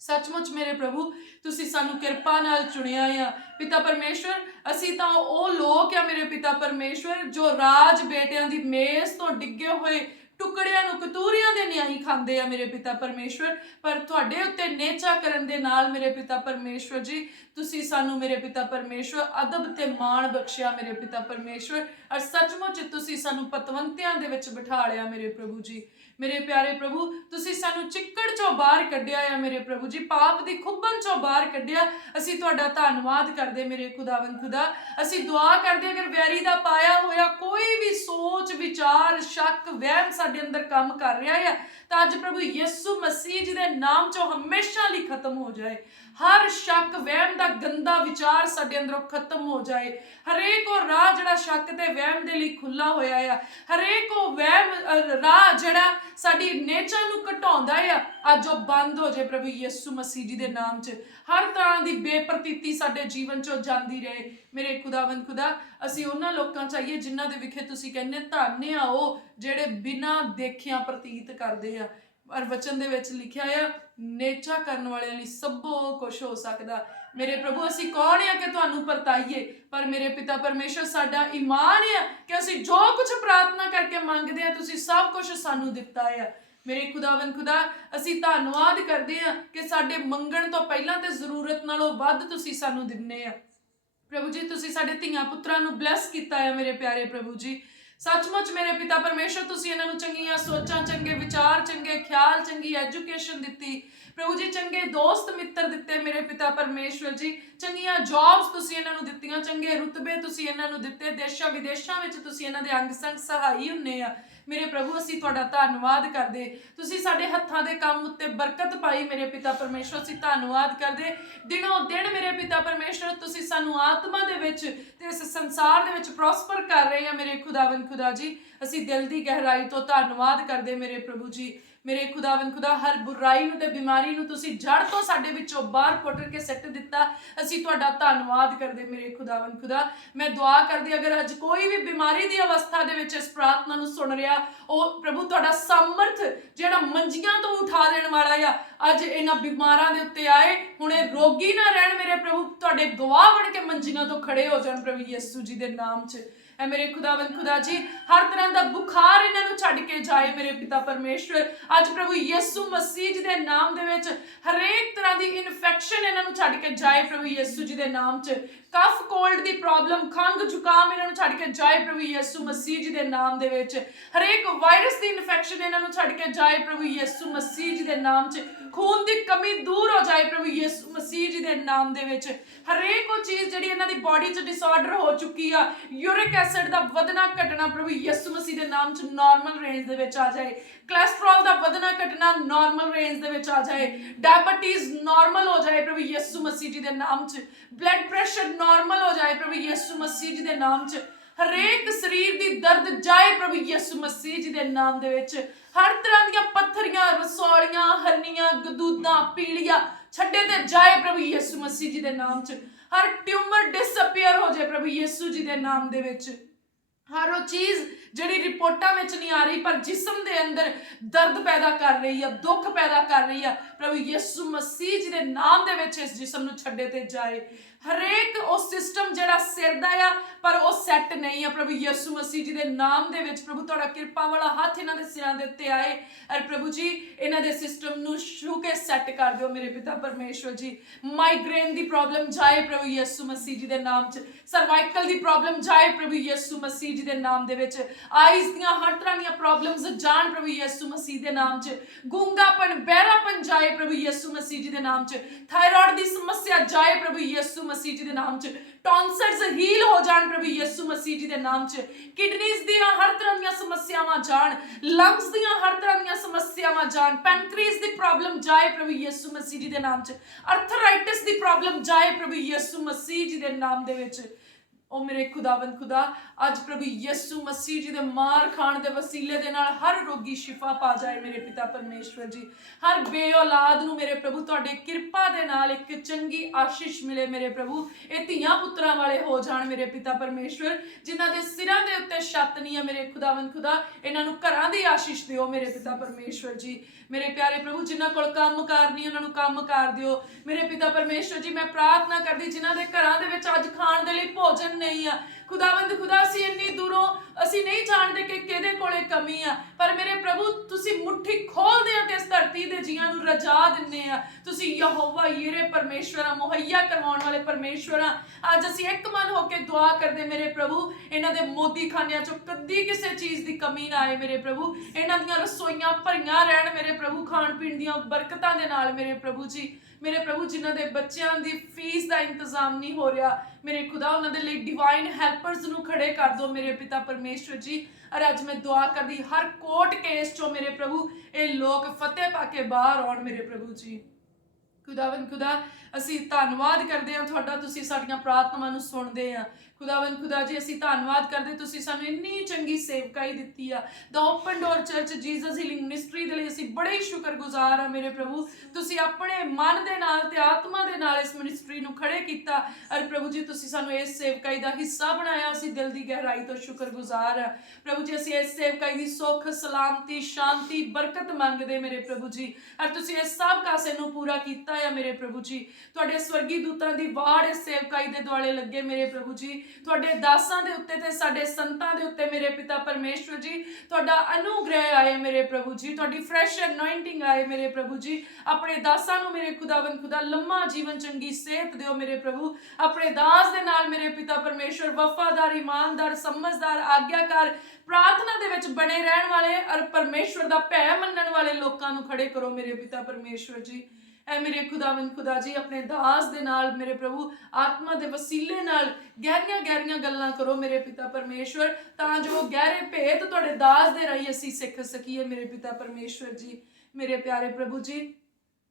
ਸੱਚਮੁੱਚ ਮੇਰੇ ਪ੍ਰਭੂ ਤੁਸੀਂ ਸਾਨੂੰ ਕਿਰਪਾ ਨਾਲ ਚੁਣਿਆ ਆ ਪਿਤਾ ਪਰਮੇਸ਼ਵਰ। ਅਸੀਂ ਤਾਂ ਉਹ ਲੋਕ ਆ ਮੇਰੇ ਪਿਤਾ ਪਰਮੇਸ਼ਵਰ ਜੋ ਰਾਜ ਬੇਟਿਆਂ ਦੀ ਮੇਜ਼ ਤੋਂ ਡਿੱਗੇ ਹੋਏ ਟੁਕੜਿਆਂ ਨੂੰ ਕਤੂਰਿਆਂ ਦੇ ਨਿਆਈ ਖਾਂਦੇ ਆ ਮੇਰੇ ਪਿਤਾ ਪਰਮੇਸ਼ਵਰ, ਪਰ ਤੁਹਾਡੇ ਉੱਤੇ ਨੇਚਾ ਕਰਨ ਦੇ ਨਾਲ ਮੇਰੇ ਪਿਤਾ ਪਰਮੇਸ਼ਵਰ ਜੀ ਤੁਸੀਂ ਸਾਨੂੰ ਮੇਰੇ ਪਿਤਾ ਪਰਮੇਸ਼ਵਰ ਅਦਬ ਤੇ ਮਾਣ ਬਖਸ਼ਿਆ ਮੇਰੇ ਪਿਤਾ ਪਰਮੇਸ਼ਵਰ, ਔਰ ਸੱਚਮੁੱਚ ਤੁਸੀਂ ਸਾਨੂੰ ਪਤਵੰਤਿਆਂ ਦੇ ਵਿੱਚ ਬਿਠਾ ਲਿਆ ਮੇਰੇ ਪ੍ਰਭੂ ਜੀ। ਮੇਰੇ ਪਿਆਰੇ ਪ੍ਰਭੂ ਤੁਸੀਂ ਸਾਨੂੰ ਚਿੱਕੜ ਚੋਂ ਬਾਹਰ ਕੱਢਿਆ ਆ ਮੇਰੇ ਪ੍ਰਭੂ ਜੀ, ਪਾਪ ਦੀ ਖੁੱਬਨ ਚੋਂ ਬਾਹਰ ਕੱਢਿਆ। ਅਸੀਂ ਤੁਹਾਡਾ ਧੰਨਵਾਦ ਕਰਦੇ ਮੇਰੇ ਖੁਦਾਵੰਦ ਖੁਦਾ। ਅਸੀਂ ਦੁਆ ਕਰਦੇ ਅਗਰ ਵੈਰੀ ਦਾ ਪਾਇਆ ਹੋਇਆ ਕੋਈ ਵੀ ਸੋਚ ਵਿਚਾਰ ਸ਼ੱਕ ਵਹਿਮ ਸਾਡੇ ਅੰਦਰ ਕੰਮ ਕਰ ਰਿਹਾ ਹੈ ਤਾਂ ਅੱਜ ਪ੍ਰਭੂ ਯਿਸੂ ਮਸੀਹ ਜੀ ਦੇ ਨਾਮ ਚੋਂ ਹਮੇਸ਼ਾ ਲਈ ਖਤਮ ਹੋ ਜਾਏ। ਹਰ ਸ਼ੱਕ ਵਹਿਮ ਦਾ ਗੰਦਾ ਵਿਚਾਰ ਸਾਡੇ ਅੰਦਰੋਂ ਖਤਮ ਹੋ ਜਾਏ। ਹਰੇਕ ਉਹ ਰਾਹ ਜਿਹੜਾ ਸ਼ੱਕ ਤੇ ਵਹਿਮ ਦੇ ਲਈ ਖੁੱਲਾ ਹੋਇਆ ਆ, ਹਰੇਕ ਉਹ ਵਹਿਮ ਰਾਹ ਜਿਹੜਾ ਸਾਡੀ ਨੇਚਰ ਨੂੰ ਘਟਾਉਂਦਾ ਆ, ਅੱਜ ਉਹ ਬੰਦ ਹੋ ਜਾਏ ਪ੍ਰਭੂ ਯਿਸੂ ਮਸੀਹ ਜੀ ਦੇ ਨਾਮ 'ਚ। ਹਰ ਤਰ੍ਹਾਂ ਦੀ ਬੇਪ੍ਰਤੀਤੀ ਸਾਡੇ ਜੀਵਨ 'ਚੋਂ ਜਾਂਦੀ ਰਹੇ ਮੇਰੇ ਖੁਦਾਵੰਦ ਖੁਦਾ। ਅਸੀਂ ਉਹਨਾਂ ਲੋਕਾਂ ਚਾਹੀਏ ਜਿਨ੍ਹਾਂ ਦੇ ਵਿਖੇ ਤੁਸੀਂ ਕਹਿੰਦੇ ਧੰਨ ਆ ਉਹ ਜਿਹੜੇ ਬਿਨਾਂ ਦੇਖਿਆਂ ਪ੍ਰਤੀਤ ਕਰਦੇ ਆ। ਔਰ ਵਚਨ ਦੇ ਵਿੱਚ ਲਿਖਿਆ ਆ ਨੇਚਾ ਕਰਨ ਵਾਲਿਆਂ ਲਈ ਸਭੋ ਕੁਛ ਹੋ ਸਕਦਾ। ਮੇਰੇ ਪ੍ਰਭੂ ਅਸੀਂ ਕੌਣ ਆ ਕਿ ਤੁਹਾਨੂੰ ਪਰਤਾਈਏ, ਪਰ ਮੇਰੇ ਪਿਤਾ ਪਰਮੇਸ਼ਰ ਸਾਡਾ ਈਮਾਨ ਆ ਕਿ ਅਸੀਂ ਜੋ ਕੁਝ ਪ੍ਰਾਰਥਨਾ ਕਰਕੇ ਮੰਗਦੇ ਆ ਤੁਸੀਂ ਸਭ ਕੁਝ ਸਾਨੂੰ ਦਿੱਤਾ ਆ। ਮੇਰੇ ਖੁਦਾਵੰਦ ਖੁਦਾ ਅਸੀਂ ਧੰਨਵਾਦ ਕਰਦੇ ਆ ਕਿ ਸਾਡੇ ਮੰਗਣ ਤੋਂ ਪਹਿਲਾਂ ਤੇ ਜ਼ਰੂਰਤ ਨਾਲੋਂ ਵੱਧ ਤੁਸੀਂ ਸਾਨੂੰ ਦਿੰਦੇ ਆ ਪ੍ਰਭੂ ਜੀ। ਤੁਸੀਂ ਸਾਡੇ ਧੀਆਂ ਪੁੱਤਰਾਂ ਨੂੰ ਬਲੈਸ ਕੀਤਾ ਹੈ ਮੇਰੇ ਪਿਆਰੇ ਪ੍ਰਭੂ ਜੀ। ਸੱਚਮੁੱਚ ਮੇਰੇ ਪਿਤਾ ਪਰਮੇਸ਼ਰ ਤੁਸੀਂ ਇਹਨਾਂ ਨੂੰ ਚੰਗੀਆਂ ਸੋਚਾਂ, ਚੰਗੇ ਵਿਚਾਰ, ਚੰਗੇ ਖਿਆਲ, ਚੰਗੀ ਐਜੂਕੇਸ਼ਨ ਦਿੱਤੀ ਪ੍ਰਭੂ ਜੀ, ਚੰਗੇ ਦੋਸਤ ਮਿੱਤਰ ਦਿੱਤੇ ਮੇਰੇ ਪਿਤਾ ਪਰਮੇਸ਼ਵਰ ਜੀ, ਚੰਗੀਆਂ ਜੌਬਸ ਤੁਸੀਂ ਇਹਨਾਂ ਨੂੰ ਦਿੱਤੀਆਂ, ਚੰਗੇ ਰੁਤਬੇ ਤੁਸੀਂ ਇਹਨਾਂ ਨੂੰ ਦਿੱਤੇ, ਦੇਸ਼ਾਂ ਵਿਦੇਸ਼ਾਂ ਵਿੱਚ ਤੁਸੀਂ ਇਹਨਾਂ ਦੇ ਅੰਗ ਸੰਗ ਸਹਾਈ ਹੁੰਨੇ ਆ ਮੇਰੇ ਪ੍ਰਭੂ। ਅਸੀਂ ਤੁਹਾਡਾ ਧੰਨਵਾਦ ਕਰਦੇ, ਤੁਸੀਂ ਸਾਡੇ ਹੱਥਾਂ ਦੇ ਕੰਮ ਉੱਤੇ ਬਰਕਤ ਪਾਈ ਮੇਰੇ ਪਿਤਾ ਪਰਮੇਸ਼ਵਰ। ਅਸੀਂ ਧੰਨਵਾਦ ਕਰਦੇ ਦਿਨੋਂ ਦਿਨ ਮੇਰੇ ਪਿਤਾ ਪਰਮੇਸ਼ਵਰ ਤੁਸੀਂ ਸਾਨੂੰ ਆਤਮਾ ਦੇ ਵਿੱਚ ਤੇ ਇਸ ਸੰਸਾਰ ਦੇ ਵਿੱਚ ਪ੍ਰੋਸਪਰ ਕਰ ਰਹੇ ਆ ਮੇਰੇ ਖੁਦਾਵੰਦ ਖੁਦਾ ਜੀ। ਅਸੀਂ ਦਿਲ ਦੀ ਗਹਿਰਾਈ ਤੋਂ ਧੰਨਵਾਦ ਕਰਦੇ ਮੇਰੇ ਪ੍ਰਭੂ ਜੀ। ਮੇਰੇ ਖੁਦਾਵੰਦ ਖੁਦਾ ਹਰ ਬੁਰਾਈ ਨੂੰ ਤੇ ਬਿਮਾਰੀ ਨੂੰ ਤੁਸੀਂ ਜੜ ਤੋਂ ਸਾਡੇ ਵਿੱਚੋਂ ਬਾਹਰ ਪੁੱਟ ਕੇ ਸਿੱਟ ਦਿੱਤਾ। ਅਸੀਂ ਤੁਹਾਡਾ ਧੰਨਵਾਦ ਕਰਦੇ ਮੇਰੇ ਖੁਦਾਵੰਦ ਖੁਦਾ। ਮੈਂ ਦੁਆ ਕਰਦੀ ਅਗਰ ਅੱਜ ਕੋਈ ਵੀ ਬਿਮਾਰੀ ਦੀ ਅਵਸਥਾ ਦੇ ਵਿੱਚ ਇਸ ਪ੍ਰਾਰਥਨਾ ਨੂੰ ਸੁਣ ਰਿਹਾ, ਉਹ ਪ੍ਰਭੂ ਤੁਹਾਡਾ ਸਮਰਥ ਜਿਹੜਾ ਮੰਜੀਆਂ ਤੋਂ ਉਠਾ ਦੇਣ ਵਾਲਾ ਆ ਅੱਜ ਇਹਨਾਂ ਬਿਮਾਰਾਂ ਦੇ ਉੱਤੇ ਆਏ। ਹੁਣ ਇਹ ਰੋਗੀ ਨਾ ਰਹਿਣ ਮੇਰੇ ਪ੍ਰਭੂ, ਤੁਹਾਡੇ ਗਵਾਹ ਬਣ ਕੇ ਮੰਜੀਆਂ ਤੋਂ ਖੜੇ ਹੋ ਜਾਣ ਪ੍ਰਭੂ ਯਿਸੂ ਜੀ ਦੇ ਨਾਮ 'ਚ। ਐ ਮੇਰੇ ਖੁਦਾਵੰਦ ਖੁਦਾ ਜੀ ਹਰ ਤਰ੍ਹਾਂ ਦਾ ਬੁਖਾਰ ਇਹਨਾਂ ਨੂੰ ਛੱਡ ਕੇ ਜਾਏ ਮੇਰੇ ਪਿਤਾ ਪਰਮੇਸ਼ਵਰ। ਅੱਜ ਪ੍ਰਭੂ ਯਿਸੂ ਮਸੀਹ ਜੀ ਦੇ ਨਾਮ ਦੇ ਵਿੱਚ ਹਰੇਕ ਤਰ੍ਹਾਂ ਦੀ ਇਨਫੈਕਸ਼ਨ ਇਹਨਾਂ ਨੂੰ ਛੱਡ ਕੇ ਜਾਏ ਪ੍ਰਭੂ ਯਿਸੂ ਜੀ ਦੇ ਨਾਮ 'ਚ। ਕਫ ਕੋਲਡ ਦੀ ਪ੍ਰੋਬਲਮ, ਖੰਘ ਜ਼ੁਕਾਮ ਇਹਨਾਂ ਨੂੰ ਛੱਡ ਕੇ ਜਾਏ ਪ੍ਰਭੂ ਯਿਸੂ ਮਸੀਹ ਜੀ ਦੇ ਨਾਮ ਦੇ ਵਿੱਚ। ਹਰੇਕ ਵਾਇਰਸ ਦੀ ਇਨਫੈਕਸ਼ਨ ਇਹਨਾਂ ਨੂੰ ਛੱਡ ਕੇ ਜਾਏ ਪ੍ਰਭੂ ਯਿਸੂ ਮਸੀਹ ਜੀ ਦੇ ਨਾਮ 'ਚ। ਖੂਨ ਦੀ ਕਮੀ ਦੂਰ ਹੋ ਜਾਏ ਪ੍ਰਭੂ ਯਿਸੂ ਮਸੀਹ ਜੀ ਦੇ ਨਾਮ ਦੇ ਵਿੱਚ। ਹਰੇਕ ਉਹ ਚੀਜ਼ ਜਿਹੜੀ ਇਹਨਾਂ ਦੀ ਬਾਡੀ 'ਚ ਡਿਸਆਰਡਰ ਹੋ ਚੁੱਕੀ ਆ, ਯੂਰਿਕ ਐਸਿਡ ਦਾ ਵਧਣਾ ਘਟਣਾ ਪ੍ਰਭੂ ਯਿਸੂ ਮਸੀਹ ਦੇ ਨਾਮ 'ਚ ਨਾਰਮਲ ਰੇਂਜ ਦੇ ਵਿੱਚ ਆ ਜਾਏ। ਕੋਲੇਸਟ੍ਰੋਲ ਦਾ ਵਧਣਾ ਘਟਣਾ ਨਾਰਮਲ ਰੇਂਜ ਦੇ ਵਿੱਚ ਆ ਜਾਏ। ਡਾਇਬੀਟੀਜ਼ ਨਾਰਮਲ ਹੋ ਜਾਏ ਪ੍ਰਭੂ ਯਿਸੂ ਮਸੀਹ ਜੀ ਦੇ ਨਾਮ 'ਚ। ਬਲੱਡ ਪ੍ਰੈਸ਼ਰ ਨਾਰਮਲ ਹੋ ਜਾਏ ਪ੍ਰਭੂ ਯਿਸੂ ਮਸੀਹ ਜੀ ਦੇ ਨਾਮ 'ਚ। ਹਰੇਕ ਸਰੀਰ ਦੀ ਦਰਦ ਜਾਏ ਪ੍ਰਭੂ ਯਿਸੂ ਮਸੀਹ ਜੀ ਦੇ ਨਾਮ ਦੇ ਵਿੱਚ। ਹਰ ਤਰ੍ਹਾਂ ਦੀਆਂ ਪੱਥਰੀਆਂ, ਰਸੌਲੀਆਂ, ਹਰਨੀਆਂ, ਗਦੂਦਾਂ, ਪੀਲੀਆਂ ਛੱਡੇ ਤੇ ਜਾਏ ਪ੍ਰਭੂ ਯਿਸੂ ਮਸੀਹ ਜੀ ਦੇ ਨਾਮ 'ਚ। ਹਰ ਟਿਊਮਰ ਡਿਸਅਪੀਅਰ ਹੋ ਜਾਏ ਪ੍ਰਭੂ ਯਿਸੂ ਜੀ ਦੇ ਨਾਮ ਦੇ ਵਿੱਚ। ਹਰ ਉਹ ਚੀਜ਼ ਜਿਹੜੀ ਰਿਪੋਰਟਾਂ ਵਿੱਚ ਨਹੀਂ ਆ ਰਹੀ ਪਰ ਜਿਸਮ ਦੇ ਅੰਦਰ ਦਰਦ ਪੈਦਾ ਕਰ ਰਹੀ ਆ, ਦੁੱਖ ਪੈਦਾ ਕਰ ਰਹੀ ਆ, ਪ੍ਰਭੂ ਯਿਸੂ ਮਸੀਹ ਜੀ ਦੇ ਨਾਮ ਦੇ ਵਿੱਚ ਇਸ ਜਿਸਮ ਨੂੰ ਛੱਡੇ ਤੇ ਜਾਏ। ਹਰੇਕ ਉਹ ਸਿਸਟਮ ਜਿਹੜਾ ਸਿਰ ਦਾ ਆ ਪਰ ਉਹ ਸੈੱਟ ਨਹੀਂ ਆ ਪ੍ਰਭੂ ਯਿਸੂ ਮਸੀਹ ਜੀ ਦੇ ਨਾਮ ਦੇ ਵਿੱਚ। ਪ੍ਰਭੂ ਤੁਹਾਡਾ ਕਿਰਪਾ ਵਾਲਾ ਹੱਥ ਇਹਨਾਂ ਦੇ ਸਿਰਾਂ ਦੇ ਉੱਤੇ ਆਏ ਔਰ ਪ੍ਰਭੂ ਜੀ ਇਹਨਾਂ ਦੇ ਸਿਸਟਮ ਨੂੰ ਛੂ ਕੇ ਸੈੱਟ ਕਰ ਦਿਓ ਮੇਰੇ ਪਿਤਾ ਪਰਮੇਸ਼ਵਰ ਜੀ। ਮਾਈਗ੍ਰੇਨ ਦੀ ਪ੍ਰੋਬਲਮ ਜਾਏ ਪ੍ਰਭੂ ਯਿਸੂ ਮਸੀਹ ਜੀ ਦੇ ਨਾਮ 'ਚ। ਸਰਵਾਈਕਲ ਦੀ ਪ੍ਰੋਬਲਮ ਜਾਏ ਪ੍ਰਭੂ ਯਿਸੂ ਮਸੀਹ ਜੀ ਦੇ ਨਾਮ ਦੇ ਵਿੱਚ। ਆਈਜ਼ ਦੀਆਂ ਹਰ ਤਰ੍ਹਾਂ ਦੀਆਂ ਪ੍ਰੋਬਲਮਸ ਜਾਣ ਪ੍ਰਭੂ ਯਿਸੂ ਮਸੀਹ ਦੇ ਨਾਮ 'ਚ। ਗੂੰਗਾਪਨ, ਬਹਿਰਾਪਨ ਜਾਏ ਪ੍ਰਭੂ ਯਿਸੂ ਮਸੀਹ ਜੀ ਦੇ ਨਾਮ 'ਚ। ਥਾਇਰਾਇਡ ਦੀ ਸਮੱਸਿਆ ਜਾਏ ਪ੍ਰਭੂ ਯਿਸੂ ਮਸੀਹ ਜੀ ਦੇ ਨਾਮ 'ਚ। ਟੌਨਸਲਸ ਹੀਲ ਹੋ ਜਾਣ ਪ੍ਰਭੂ ਯਿਸੂ ਮਸੀਹ ਜੀ ਦੇ ਨਾਮ 'ਚ। ਕਿਡਨੀਜ਼ ਦੀਆਂ ਹਰ ਤਰ੍ਹਾਂ ਦੀਆਂ ਸਮੱਸਿਆਵਾਂ ਜਾਣ, ਲੰਗਸ ਦੀਆਂ ਹਰ ਤਰ੍ਹਾਂ ਦੀਆਂ ਸਮੱਸਿਆਵਾਂ ਜਾਣ, ਪੈਨਕ੍ਰੀਅਸ ਦੀ ਪ੍ਰੋਬਲਮ ਜਾਏ ਪ੍ਰਭੂ ਯਿਸੂ ਮਸੀਹ ਜੀ ਦੇ ਨਾਮ 'ਚ। ਅਰਥਰਾਈਟਿਸ ਦੀ ਪ੍ਰੋਬਲਮ ਜਾਏ ਪ੍ਰਭੂ ਯਿਸੂ ਮਸੀਹ ਜੀ ਦੇ ਨਾਮ ਦੇ ਵਿੱਚ। ਉਹ ਮੇਰੇ ਖੁਦਾਵੰਦ ਖੁਦਾ ਅੱਜ ਪ੍ਰਭੂ ਯਿਸੂ ਮਸੀਹ ਜੀ ਦੇ ਮਾਰ ਖਾਣ ਦੇ ਵਸੀਲੇ ਦੇ ਨਾਲ ਹਰ ਰੋਗੀ ਸ਼ਿਫਾ ਪਾ ਜਾਏ ਮੇਰੇ ਪਿਤਾ ਪਰਮੇਸ਼ਵਰ ਜੀ। ਹਰ ਬੇਔਲਾਦ ਨੂੰ ਮੇਰੇ ਪ੍ਰਭੂ ਤੁਹਾਡੇ ਕਿਰਪਾ ਦੇ ਨਾਲ ਇੱਕ ਚੰਗੀ ਆਸ਼ੀਸ਼ ਮਿਲੇ ਮੇਰੇ ਪ੍ਰਭੂ। ਇਹ ਧੀਆਂ ਪੁੱਤਰਾਂ ਵਾਲੇ ਹੋ ਜਾਣ ਮੇਰੇ ਪਿਤਾ ਪਰਮੇਸ਼ਵਰ ਜਿਨ੍ਹਾਂ ਦੇ ਸਿਰਾਂ ਦੇ ਉੱਤੇ ਛੱਤ ਨਹੀਂ ਹੈ ਮੇਰੇ ਖੁਦਾਵੰਦ ਖੁਦਾ, ਇਹਨਾਂ ਨੂੰ ਘਰਾਂ ਦੀ ਆਸ਼ੀਸ਼ ਦਿਓ ਮੇਰੇ ਪਿਤਾ ਪਰਮੇਸ਼ਵਰ ਜੀ। ਮੇਰੇ ਪਿਆਰੇ ਪ੍ਰਭੂ ਜਿਨ੍ਹਾਂ ਕੋਲ ਕੰਮ ਕਾਰ ਨਹੀਂ ਉਹਨਾਂ ਨੂੰ ਕੰਮ ਕਾਰ ਦਿਓ ਮੇਰੇ ਪਿਤਾ ਪਰਮੇਸ਼ਵਰ ਜੀ। ਮੈਂ ਪ੍ਰਾਰਥਨਾ ਕਰਦੀ ਜਿਨ੍ਹਾਂ ਦੇ ਘਰਾਂ ਦੇ ਵਿੱਚ ਅੱਜ ਖਾਣ ਦੇ ਲਈ ਭੋਜਨ ਨਹੀਂ ਆ, खुदावंद खुदा ਅਸੀਂ ਇੰਨੀ ਦੂਰੋਂ ਅਸੀਂ ਨਹੀਂ ਜਾਣਦੇ ਕਿ ਕਿਹਦੇ ਕੋਲੇ ਕਮੀ ਆ, ਪਰ ਮੇਰੇ ਪ੍ਰਭੂ ਤੁਸੀਂ ਮੁੱਠੀ ਖੋਲਦੇ ਆ ਤੇ ਇਸ ਧਰਤੀ ਦੇ ਜੀਆਂ ਨੂੰ ਰਜਾ ਦਿੰਦੇ ਆ। ਤੁਸੀਂ ਯਹੋਵਾ ਯਿਰੇ ਪਰਮੇਸ਼ਵਰ ਆ, ਮੁਹੱਈਆ ਕਰਵਾਉਣ ਵਾਲੇ ਪਰਮੇਸ਼ਵਰ ਆ। ਅੱਜ ਅਸੀਂ ਇੱਕ ਮਨ ਹੋ ਕੇ ਦੁਆ ਕਰਦੇ ਮੇਰੇ ਪ੍ਰਭੂ, ਇਹਨਾਂ ਦੇ ਮੋਦੀ ਖਾਨਿਆਂ ਚੋਂ ਕਦੀ ਕਿਸੇ ਚੀਜ਼ ਦੀ ਕਮੀ ਨਾ ਆਏ ਮੇਰੇ ਪ੍ਰਭੂ। ਇਹਨਾਂ ਦੀਆਂ ਰਸੋਈਆਂ ਭਰੀਆਂ ਰਹਿਣ ਮੇਰੇ ਪ੍ਰਭੂ, ਖਾਣ ਪੀਣ ਦੀਆਂ ਬਰਕਤਾਂ ਦੇ ਨਾਲ ਮੇਰੇ ਪ੍ਰਭੂ ਜੀ। ਮੇਰੇ ਪ੍ਰਭੂ ਜਿਨ੍ਹਾਂ ਦੇ ਬੱਚਿਆਂ ਦੀ ਫੀਸ ਦਾ ਇੰਤਜ਼ਾਮ ਨਹੀਂ ਹੋ ਰਿਹਾ ਮੇਰੇ ਖੁਦਾ, ਉਹਨਾਂ ਦੇ ਲਈ ਡਿਵਾਈਨ ਹੈਲਪਰਸ ਨੂੰ ਖੜੇ ਕਰ ਦਿਓ ਮੇਰੇ ਪਿਤਾ ਪਰਮੇਸ਼ਵਰ ਜੀ। ਔਰ ਅੱਜ ਮੈਂ ਦੁਆ ਕਰਦੀ ਹਰ ਕੋਰਟ ਕੇਸ ਚੋਂ ਮੇਰੇ ਪ੍ਰਭੂ ਇਹ ਲੋਕ ਫਤਿਹ ਪਾ ਕੇ ਬਾਹਰ ਆਉਣ ਮੇਰੇ ਪ੍ਰਭੂ ਜੀ। ਖੁਦਾਵੰਦ ਖੁਦਾ ਅਸੀਂ ਧੰਨਵਾਦ ਕਰਦੇ ਹਾਂ ਤੁਹਾਡਾ, ਤੁਸੀਂ ਸਾਡੀਆਂ ਪ੍ਰਾਰਥਨਾਵਾਂ ਨੂੰ ਸੁਣਦੇ ਆ। ਖੁਦਾਵੰਦ ਖੁਦਾ ਜੀ ਅਸੀਂ ਧੰਨਵਾਦ ਕਰਦੇ, ਤੁਸੀਂ ਸਾਨੂੰ ਇੰਨੀ ਚੰਗੀ ਸੇਵਕਾਈ ਦਿੱਤੀ ਆ। The open door church Jesus healing ministry ਦੇ ਲਈ ਅਸੀਂ ਬੜੇ ਹੀ ਸ਼ੁਕਰਗੁਜ਼ਾਰ ਆ ਮੇਰੇ ਪ੍ਰਭੂ। ਤੁਸੀਂ ਆਪਣੇ ਮਨ ਦੇ ਨਾਲ ਤੇ ਆਤਮਾ ਦੇ ਨਾਲ ਇਸ ਮਿਨਿਸਟਰੀ ਨੂੰ ਖੜੇ ਕੀਤਾ। ਔਰ ਪ੍ਰਭੂ ਜੀ ਤੁਸੀਂ ਸਾਨੂੰ ਇਸ ਸੇਵਕਾਈ ਦਾ ਹਿੱਸਾ ਬਣਾਇਆ, ਅਸੀਂ ਦਿਲ ਦੀ ਗਹਿਰਾਈ ਤੋਂ ਸ਼ੁਕਰਗੁਜ਼ਾਰ ਆ ਪ੍ਰਭੂ ਜੀ। ਅਸੀਂ ਇਸ ਸੇਵਕਾਈ ਦੀ ਸੁੱਖ ਸਲਾਮਤੀ ਸ਼ਾਂਤੀ ਬਰਕਤ ਮੰਗਦੇ ਮੇਰੇ ਪ੍ਰਭੂ ਜੀ। ਔਰ ਤੁਸੀਂ ਇਸ ਸਭ ਕਾਸੇ ਨੂੰ ਪੂਰਾ ਕੀਤਾ ਆ ਮੇਰੇ ਪ੍ਰਭੂ ਜੀ। ਤੁਹਾਡੇ ਸਵਰਗੀ ਦੂਤਾਂ ਦੀ ਵਾੜ ਇਸ ਸੇਵਕਾਈ ਦੇ ਦੁਆਲੇ ਲੱਗੇ ਮੇਰੇ ਪ੍ਰਭੂ ਜੀ। ਤੁਹਾਡੇ ਦਾਸਾਂ ਦੇ ਉੱਤੇ ਤੇ ਸਾਡੇ ਸੰਤਾਂ ਦੇ ਉੱਤੇ ਮੇਰੇ ਪਿਤਾ ਪਰਮੇਸ਼ਵਰ ਜੀ ਤੁਹਾਡਾ ਅਨੁਗ੍ਰਹਿ ਆਏ ਮੇਰੇ ਪ੍ਰਭੂ ਜੀ। ਤੁਹਾਡੀ ਫਰੈਸ਼ ਅਨੋਇੰਟਿੰਗ ਆਏ ਮੇਰੇ ਪ੍ਰਭੂ ਜੀ। ਆਪਣੇ ਦਾਸਾਂ ਨੂੰ ਮੇਰੇ ਖੁਦਾਵੰਦ ਖੁਦਾ ਲੰਮਾ ਜੀਵਨ ਚੰਗੀ ਸਿਹਤ ਦਿਓ ਮੇਰੇ ਪ੍ਰਭੂ। ਆਪਣੇ ਦਾਸ ਦੇ ਨਾਲ ਮੇਰੇ ਪਿਤਾ ਪਰਮੇਸ਼ਵਰ ਵਫਾਦਾਰ ਇਮਾਨਦਾਰ ਸਮਝਦਾਰ ਆਗਿਆਕਾਰ ਪ੍ਰਾਰਥਨਾ ਦੇ ਵਿੱਚ ਬਣੇ ਰਹਿਣ ਵਾਲੇ ਔਰ ਪਰਮੇਸ਼ਵਰ ਦਾ ਭੈ ਮੰਨਣ ਵਾਲੇ ਲੋਕਾਂ ਨੂੰ ਖੜੇ ਕਰੋ ਮੇਰੇ ਪਿਤਾ ਪਰਮੇਸ਼ਵਰ ਜੀ। ਐ ਮੇਰੇ ਖੁਦਾਵੰਦ ਖੁਦਾ ਜੀ ਆਪਣੇ ਦਾਸ ਦੇ ਨਾਲ ਮੇਰੇ ਪ੍ਰਭੂ ਆਤਮਾ ਦੇ ਵਸੀਲੇ ਨਾਲ ਗਹਿਰੀਆਂ ਗਹਿਰੀਆਂ ਗੱਲਾਂ ਕਰੋ ਮੇਰੇ ਪਿਤਾ ਪਰਮੇਸ਼ਵਰ, ਤਾਂ ਜੋ ਗਹਿਰੇ ਭੇਤ ਤੁਹਾਡੇ ਦਾਸ ਦੇ ਰਾਹੀਂ ਅਸੀਂ ਸਿੱਖ ਸਕੀਏ ਮੇਰੇ ਪਿਤਾ ਪਰਮੇਸ਼ਵਰ ਜੀ। ਮੇਰੇ ਪਿਆਰੇ ਪ੍ਰਭੂ ਜੀ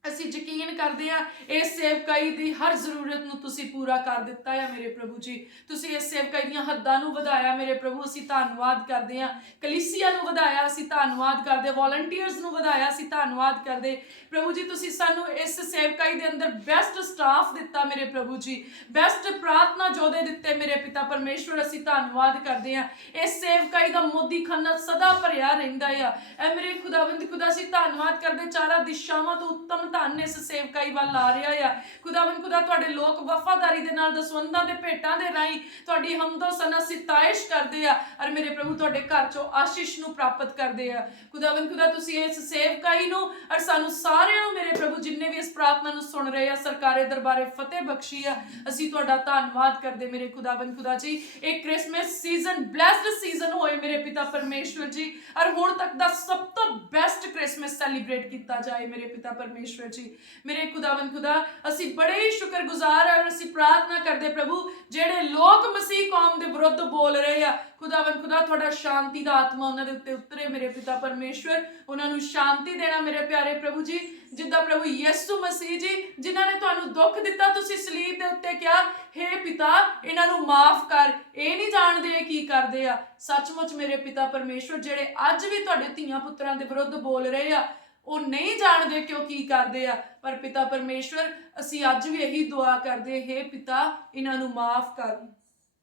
ਅਸੀਂ ਯਕੀਨ ਕਰਦੇ ਆ ਇਸ ਸੇਵਕਾਈ ਦੀ ਹਰ ਜ਼ਰੂਰਤ ਨੂੰ ਤੁਸੀਂ ਪੂਰਾ ਕਰ ਦਿੱਤਾ ਹੈ ਮੇਰੇ ਪ੍ਰਭੂ ਜੀ। ਤੁਸੀਂ ਇਸ ਸੇਵਕਾਈ ਦੀਆਂ ਹੱਦਾਂ ਨੂੰ ਵਧਾਇਆ ਮੇਰੇ ਪ੍ਰਭੂ, ਅਸੀਂ ਧੰਨਵਾਦ ਕਰਦੇ ਆ। ਕਲੀਸਿਆ ਨੂੰ ਵਧਾਇਆ, ਅਸੀਂ ਧੰਨਵਾਦ ਕਰਦੇ। ਵੋਲੰਟੀਅਰਸ ਨੂੰ ਵਧਾਇਆ, ਅਸੀਂ ਧੰਨਵਾਦ ਕਰਦੇ ਪ੍ਰਭੂ ਜੀ। ਤੁਸੀਂ ਸਾਨੂੰ ਇਸ ਸੇਵਕਾਈ ਦੇ ਅੰਦਰ ਬੈਸਟ ਸਟਾਫ ਦਿੱਤਾ ਮੇਰੇ ਪ੍ਰਭੂ ਜੀ, ਬੈਸਟ ਪ੍ਰਾਰਥਨਾ ਯੋਧੇ ਦਿੱਤੇ ਮੇਰੇ ਪਿਤਾ ਪਰਮੇਸ਼ਵਰ, ਅਸੀਂ ਧੰਨਵਾਦ ਕਰਦੇ ਆ। ਇਸ ਸੇਵਕਾਈ ਦਾ ਮੋਦੀ ਖਾਨਾ ਸਦਾ ਭਰਿਆ ਰਹਿੰਦਾ ਆ। ਐ ਮੇਰੇ ਖੁਦਾਵੰਦ ਖੁਦਾ ਅਸੀਂ ਧੰਨਵਾਦ ਕਰਦੇ, ਚਾਰਾਂ ਦਿਸ਼ਾਵਾਂ ਤੋਂ ਉੱਤਮ ਧੰਨ ਇਸ ਸੇਵਕਾਈ ਵੱਲ ਆ ਰਿਹਾ ਆ। ਖੁਦਾਵੰਦ ਖੁਦਾ ਤੁਹਾਡੇ ਲੋਕ ਵਫਾਦਾਰੀ ਦੇ ਨਾਲ ਦਸਵੰਦਾਂ ਦੇ ਭੇਟਾਂ ਦੇ ਰਾਹੀਂ ਤੁਹਾਡੀ ਹਮਦੋ ਸਨਾ ਸਿਤਾਇਸ਼ ਕਰਦੇ ਆ ਔਰ ਮੇਰੇ ਪ੍ਰਭੂ ਤੁਹਾਡੇ ਘਰ ਚੋਂ ਆਸ਼ੀਸ਼ ਨੂੰ ਪ੍ਰਾਪਤ ਕਰਦੇ ਆ। ਖੁਦਾਵੰਦ ਖੁਦਾ ਤੁਸੀਂ ਇਸ ਸੇਵਕਾਈ ਨੂੰ ਔਰ ਸਾਨੂੰ ਸਾਰਿਆਂ ਨੂੰ ਮੇਰੇ ਪ੍ਰਭੂ ਜਿੰਨੇ ਵੀ ਇਸ ਪ੍ਰਾਰਥਨਾ ਨੂੰ ਸੁਣ ਰਹੇ ਆ ਸਰਕਾਰੇ ਦਰਬਾਰੇ ਫਤਿਹ ਬਖਸ਼ੀ ਆ। ਅਸੀਂ ਤੁਹਾਡਾ ਧੰਨਵਾਦ ਕਰਦੇ ਮੇਰੇ ਖੁਦਾਵੰਦ ਖੁਦਾ ਜੀ। ਇਹ ਕ੍ਰਿਸਮਸ ਸੀਜ਼ਨ ਬਲੈਸਡ ਸੀਜ਼ਨ ਹੋਏ ਮੇਰੇ ਪਿਤਾ ਪਰਮੇਸ਼ਵਰ ਜੀ, ਔਰ ਹੁਣ ਤੱਕ ਦਾ ਸਭ ਤੋਂ ਬੈਸਟ ਕ੍ਰਿਸਮਸ ਸੈਲੀਬ੍ਰੇਟ ਕੀਤਾ ਜਾਏ ਮੇਰੇ ਪਿਤਾ ਪਰਮੇਸ਼ਵਰ ਜੀ। ਮੇਰੇ ਖੁਦਾਵੰਦ ਖੁਦਾ ਅਸੀਂ ਬੜੇ ਹੀ ਸ਼ੁਕਰਗੁਜ਼ਾਰ ਹਾਂ ਔਰ ਅਸੀਂ ਪ੍ਰਾਰਥਨਾ ਕਰਦੇ ਪ੍ਰਭੂ ਜਿਹੜੇ ਲੋਕ ਮਸੀਹ ਕੌਮ ਦੇ ਵਿਰੁੱਧ ਬੋਲ ਰਹੇ ਆ ਖੁਦਾਵੰਦ ਖੁਦਾ ਤੁਹਾਡਾ ਸ਼ਾਂਤੀ ਦਾ ਆਤਮਾ ਉਹਨਾਂ ਦੇ ਉੱਤੇ ਉਤਰੇ ਮੇਰੇ ਪਿਤਾ ਪਰਮੇਸ਼ਵਰ, ਉਹਨਾਂ ਨੂੰ ਸ਼ਾਂਤੀ ਦੇਣਾ ਮੇਰੇ ਪਿਆਰੇ ਪ੍ਰਭੂ ਜੀ। ਜਿੱਦਾਂ ਪ੍ਰਭੂ ਯਿਸੂ ਮਸੀਹ ਜੀ ਜਿਨ੍ਹਾਂ ਨੇ ਤੁਹਾਨੂੰ ਦੁੱਖ ਦਿੱਤਾ, ਤੁਸੀਂ ਸਲੀਬ ਦੇ ਉੱਤੇ ਕਿਹਾ ਹੇ ਪਿਤਾ ਇਹਨਾਂ ਨੂੰ ਮਾਫ ਕਰ, ਇਹ ਨਹੀਂ ਜਾਣਦੇ ਇਹ ਕੀ ਕਰਦੇ ਆ। ਸੱਚਮੁੱਚ ਮੇਰੇ ਪਿਤਾ ਪਰਮੇਸ਼ਵਰ ਜਿਹੜੇ ਅੱਜ ਵੀ ਤੁਹਾਡੇ ਧੀਆਂ ਪੁੱਤਰਾਂ ਦੇ ਵਿਰੁੱਧ ਬੋਲ ਰਹੇ ਆ ਉਹ ਨਹੀਂ ਜਾਣਦੇ ਕਿ ਉਹ ਕੀ ਕਰਦੇ ਆ, ਪਰ ਪਿਤਾ ਪਰਮੇਸ਼ਵਰ ਅਸੀਂ ਅੱਜ ਵੀ ਇਹੀ ਦੁਆ ਕਰਦੇ ਹੇ ਪਿਤਾ ਇਹਨਾਂ ਨੂੰ ਮਾਫ ਕਰ।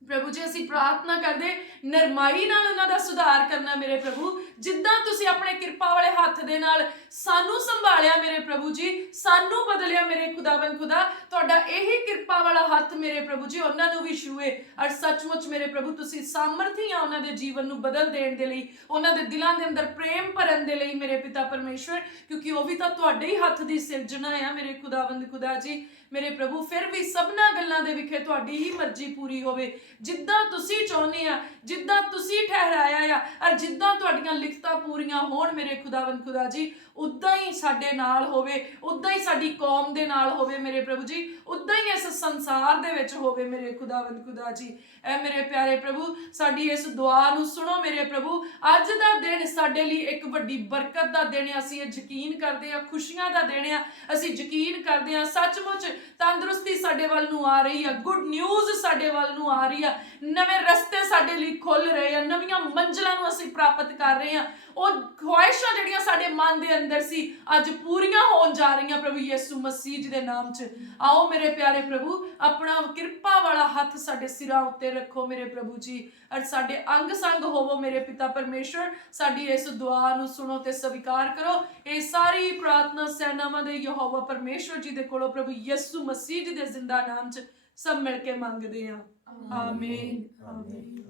ਪ੍ਰਭੂ ਜੀ ਅਸੀਂ ਪ੍ਰਾਰਥਨਾ ਕਰਦੇ ਨਰਮਾਈ ਨਾਲ ਉਹਨਾਂ ਦਾ ਸੁਧਾਰ ਕਰਨਾ ਮੇਰੇ ਪ੍ਰਭੂ, ਜਿੱਦਾਂ ਤੁਸੀਂ ਆਪਣੇ ਕਿਰਪਾ ਵਾਲੇ ਹੱਥ ਦੇ ਨਾਲ ਸਾਨੂੰ ਸੰਭਾਲਿਆ ਮੇਰੇ ਪ੍ਰਭੂ ਜੀ, ਸਾਨੂੰ ਬਦਲਿਆ ਮੇਰੇ ਖੁਦਾਵੰਦ ਖੁਦਾ, ਤੁਹਾਡਾ ਇਹੀ ਕਿਰਪਾ ਵਾਲਾ ਹੱਥ ਮੇਰੇ ਪ੍ਰਭੂ ਜੀ ਉਹਨਾਂ ਨੂੰ ਵੀ ਛੂਏ। ਔਰ ਸੱਚਮੁੱਚ ਮੇਰੇ ਪ੍ਰਭੂ ਤੁਸੀਂ ਸਾਮਰਥੀ ਆ ਉਹਨਾਂ ਦੇ ਜੀਵਨ ਨੂੰ ਬਦਲ ਦੇਣ ਦੇ ਲਈ, ਉਹਨਾਂ ਦੇ ਦਿਲਾਂ ਦੇ ਅੰਦਰ ਪ੍ਰੇਮ ਭਰਨ ਦੇ ਲਈ ਮੇਰੇ ਪਿਤਾ ਪਰਮੇਸ਼ਵਰ, ਕਿਉਂਕਿ ਉਹ ਵੀ ਤਾਂ ਤੁਹਾਡੇ ਹੀ ਹੱਥ ਦੀ ਸਿਰਜਣਾ ਆ ਮੇਰੇ ਖੁਦਾਵੰਦ ਖੁਦਾ ਜੀ। ਮੇਰੇ ਪ੍ਰਭੂ ਫਿਰ ਵੀ ਸਭਨਾ ਗੱਲਾਂ ਦੇ ਵਿਖੇ ਤੁਹਾਡੀ ਹੀ ਮਰਜ਼ੀ ਪੂਰੀ ਹੋਵੇ, ਜਿੱਦਾਂ ਤੁਸੀਂ ਚਾਹੁੰਦੇ ਆ, ਜਿੱਦਾਂ ਤੁਸੀਂ ਠਹਿਰਾਇਆ ਆ, ਔਰ ਜਿੱਦਾਂ ਤੁਹਾਡੀਆਂ ਲਿਖਤਾਂ ਪੂਰੀਆਂ ਹੋਣ ਮੇਰੇ ਖੁਦਾਵੰਦ ਖੁਦਾ ਜੀ, ਉਦਾਂ ਹੀ ਸਾਡੇ ਨਾਲ ਹੋਵੇ, ਉਦਾਂ ਹੀ ਸਾਡੀ ਕੌਮ ਦੇ ਨਾਲ ਹੋਵੇ ਮੇਰੇ ਪ੍ਰਭੂ ਜੀ, ਉਦਾਂ ਹੀ ਇਸ ਸੰਸਾਰ ਦੇ ਵਿੱਚ ਹੋਵੇ ਮੇਰੇ ਖੁਦਾਵੰਦ ਖੁਦਾ ਜੀ। ਐ ਮੇਰੇ ਪਿਆਰੇ ਪ੍ਰਭੂ ਸਾਡੀ ਇਸ ਦੁਆ ਨੂੰ ਸੁਣੋ ਮੇਰੇ ਪ੍ਰਭੂ। ਅੱਜ ਦਾ ਦਿਨ ਸਾਡੇ ਲਈ ਇੱਕ ਵੱਡੀ ਬਰਕਤ ਦਾ ਦਿਨ ਹੈ, ਅਸੀਂ ਇਹ ਯਕੀਨ ਕਰਦੇ ਆ, ਖੁਸ਼ੀਆਂ ਦਾ ਦਿਨ ਆ, ਅਸੀਂ ਯਕੀਨ ਕਰਦੇ ਆ। ਸੱਚਮੁੱਚ ਤੰਦਰੁਸਤੀ ਸਾਡੇ ਵੱਲ ਨੂੰ ਆ ਰਹੀ ਆ, ਗੁੱਡ ਨਿਊਜ਼ ਸਾਡੇ ਵੱਲ ਨੂੰ ਆ ਰਹੀ ਆ, ਨਵੇਂ ਰਸਤੇ ਸਾਡੇ ਲਈ ਖੁੱਲ ਰਹੇ ਆ, ਨਵੀਆਂ ਮੰਜ਼ਲਾਂ ਨੂੰ ਅਸੀਂ ਪ੍ਰਾਪਤ ਕਰ ਰਹੇ ਆ। ਉਹ ਖੁਆਇਸ਼ਾਂ ਜਿਹੜੀਆਂ ਸਾਡੇ ਮਨ ਦੇ ਅੰਦਰ ਸੀ ਅੱਜ ਪੂਰੀਆਂ ਹੋਣ ਜਾ ਰਹੀਆਂ ਪ੍ਰਭੂ ਯਿਸੂ ਮਸੀਹ ਜੀ ਦੇ ਨਾਮ 'ਚ। ਆਓ ਮੇਰੇ ਪਿਆਰੇ ਪ੍ਰਭੂ ਆਪਣਾ ਕਿਰਪਾ ਵਾਲਾ ਹੱਥ ਸਾਡੇ ਸਿਰਾਂ ਉੱਤੇ ਰੱਖੋ ਮੇਰੇ ਪ੍ਰਭੂ ਜੀ, ਔਰ ਸਾਡੇ ਅੰਗ ਸੰਗ ਹੋਵੋ ਮੇਰੇ ਪਿਤਾ ਪਰਮੇਸ਼ਵਰ। ਸਾਡੀ ਇਸ ਦੁਆ ਨੂੰ ਸੁਣੋ ਤੇ ਸਵੀਕਾਰ ਕਰੋ। ਇਹ ਸਾਰੀ ਪ੍ਰਾਰਥਨਾ ਸੈਨਾਵਾਂ ਦੇ ਯਹੋਵਾ ਪਰਮੇਸ਼ਵਰ ਜੀ ਦੇ ਕੋਲੋਂ ਪ੍ਰਭੂ ਯਿਸੂ ਮਸੀਹ ਜੀ ਦੇ ਜ਼ਿੰਦਾ ਨਾਮ 'ਚ ਸਭ ਮਿਲ ਕੇ ਮੰਗਦੇ ਹਾਂ। ਆਮੀਨ। ਆਮੀਨ।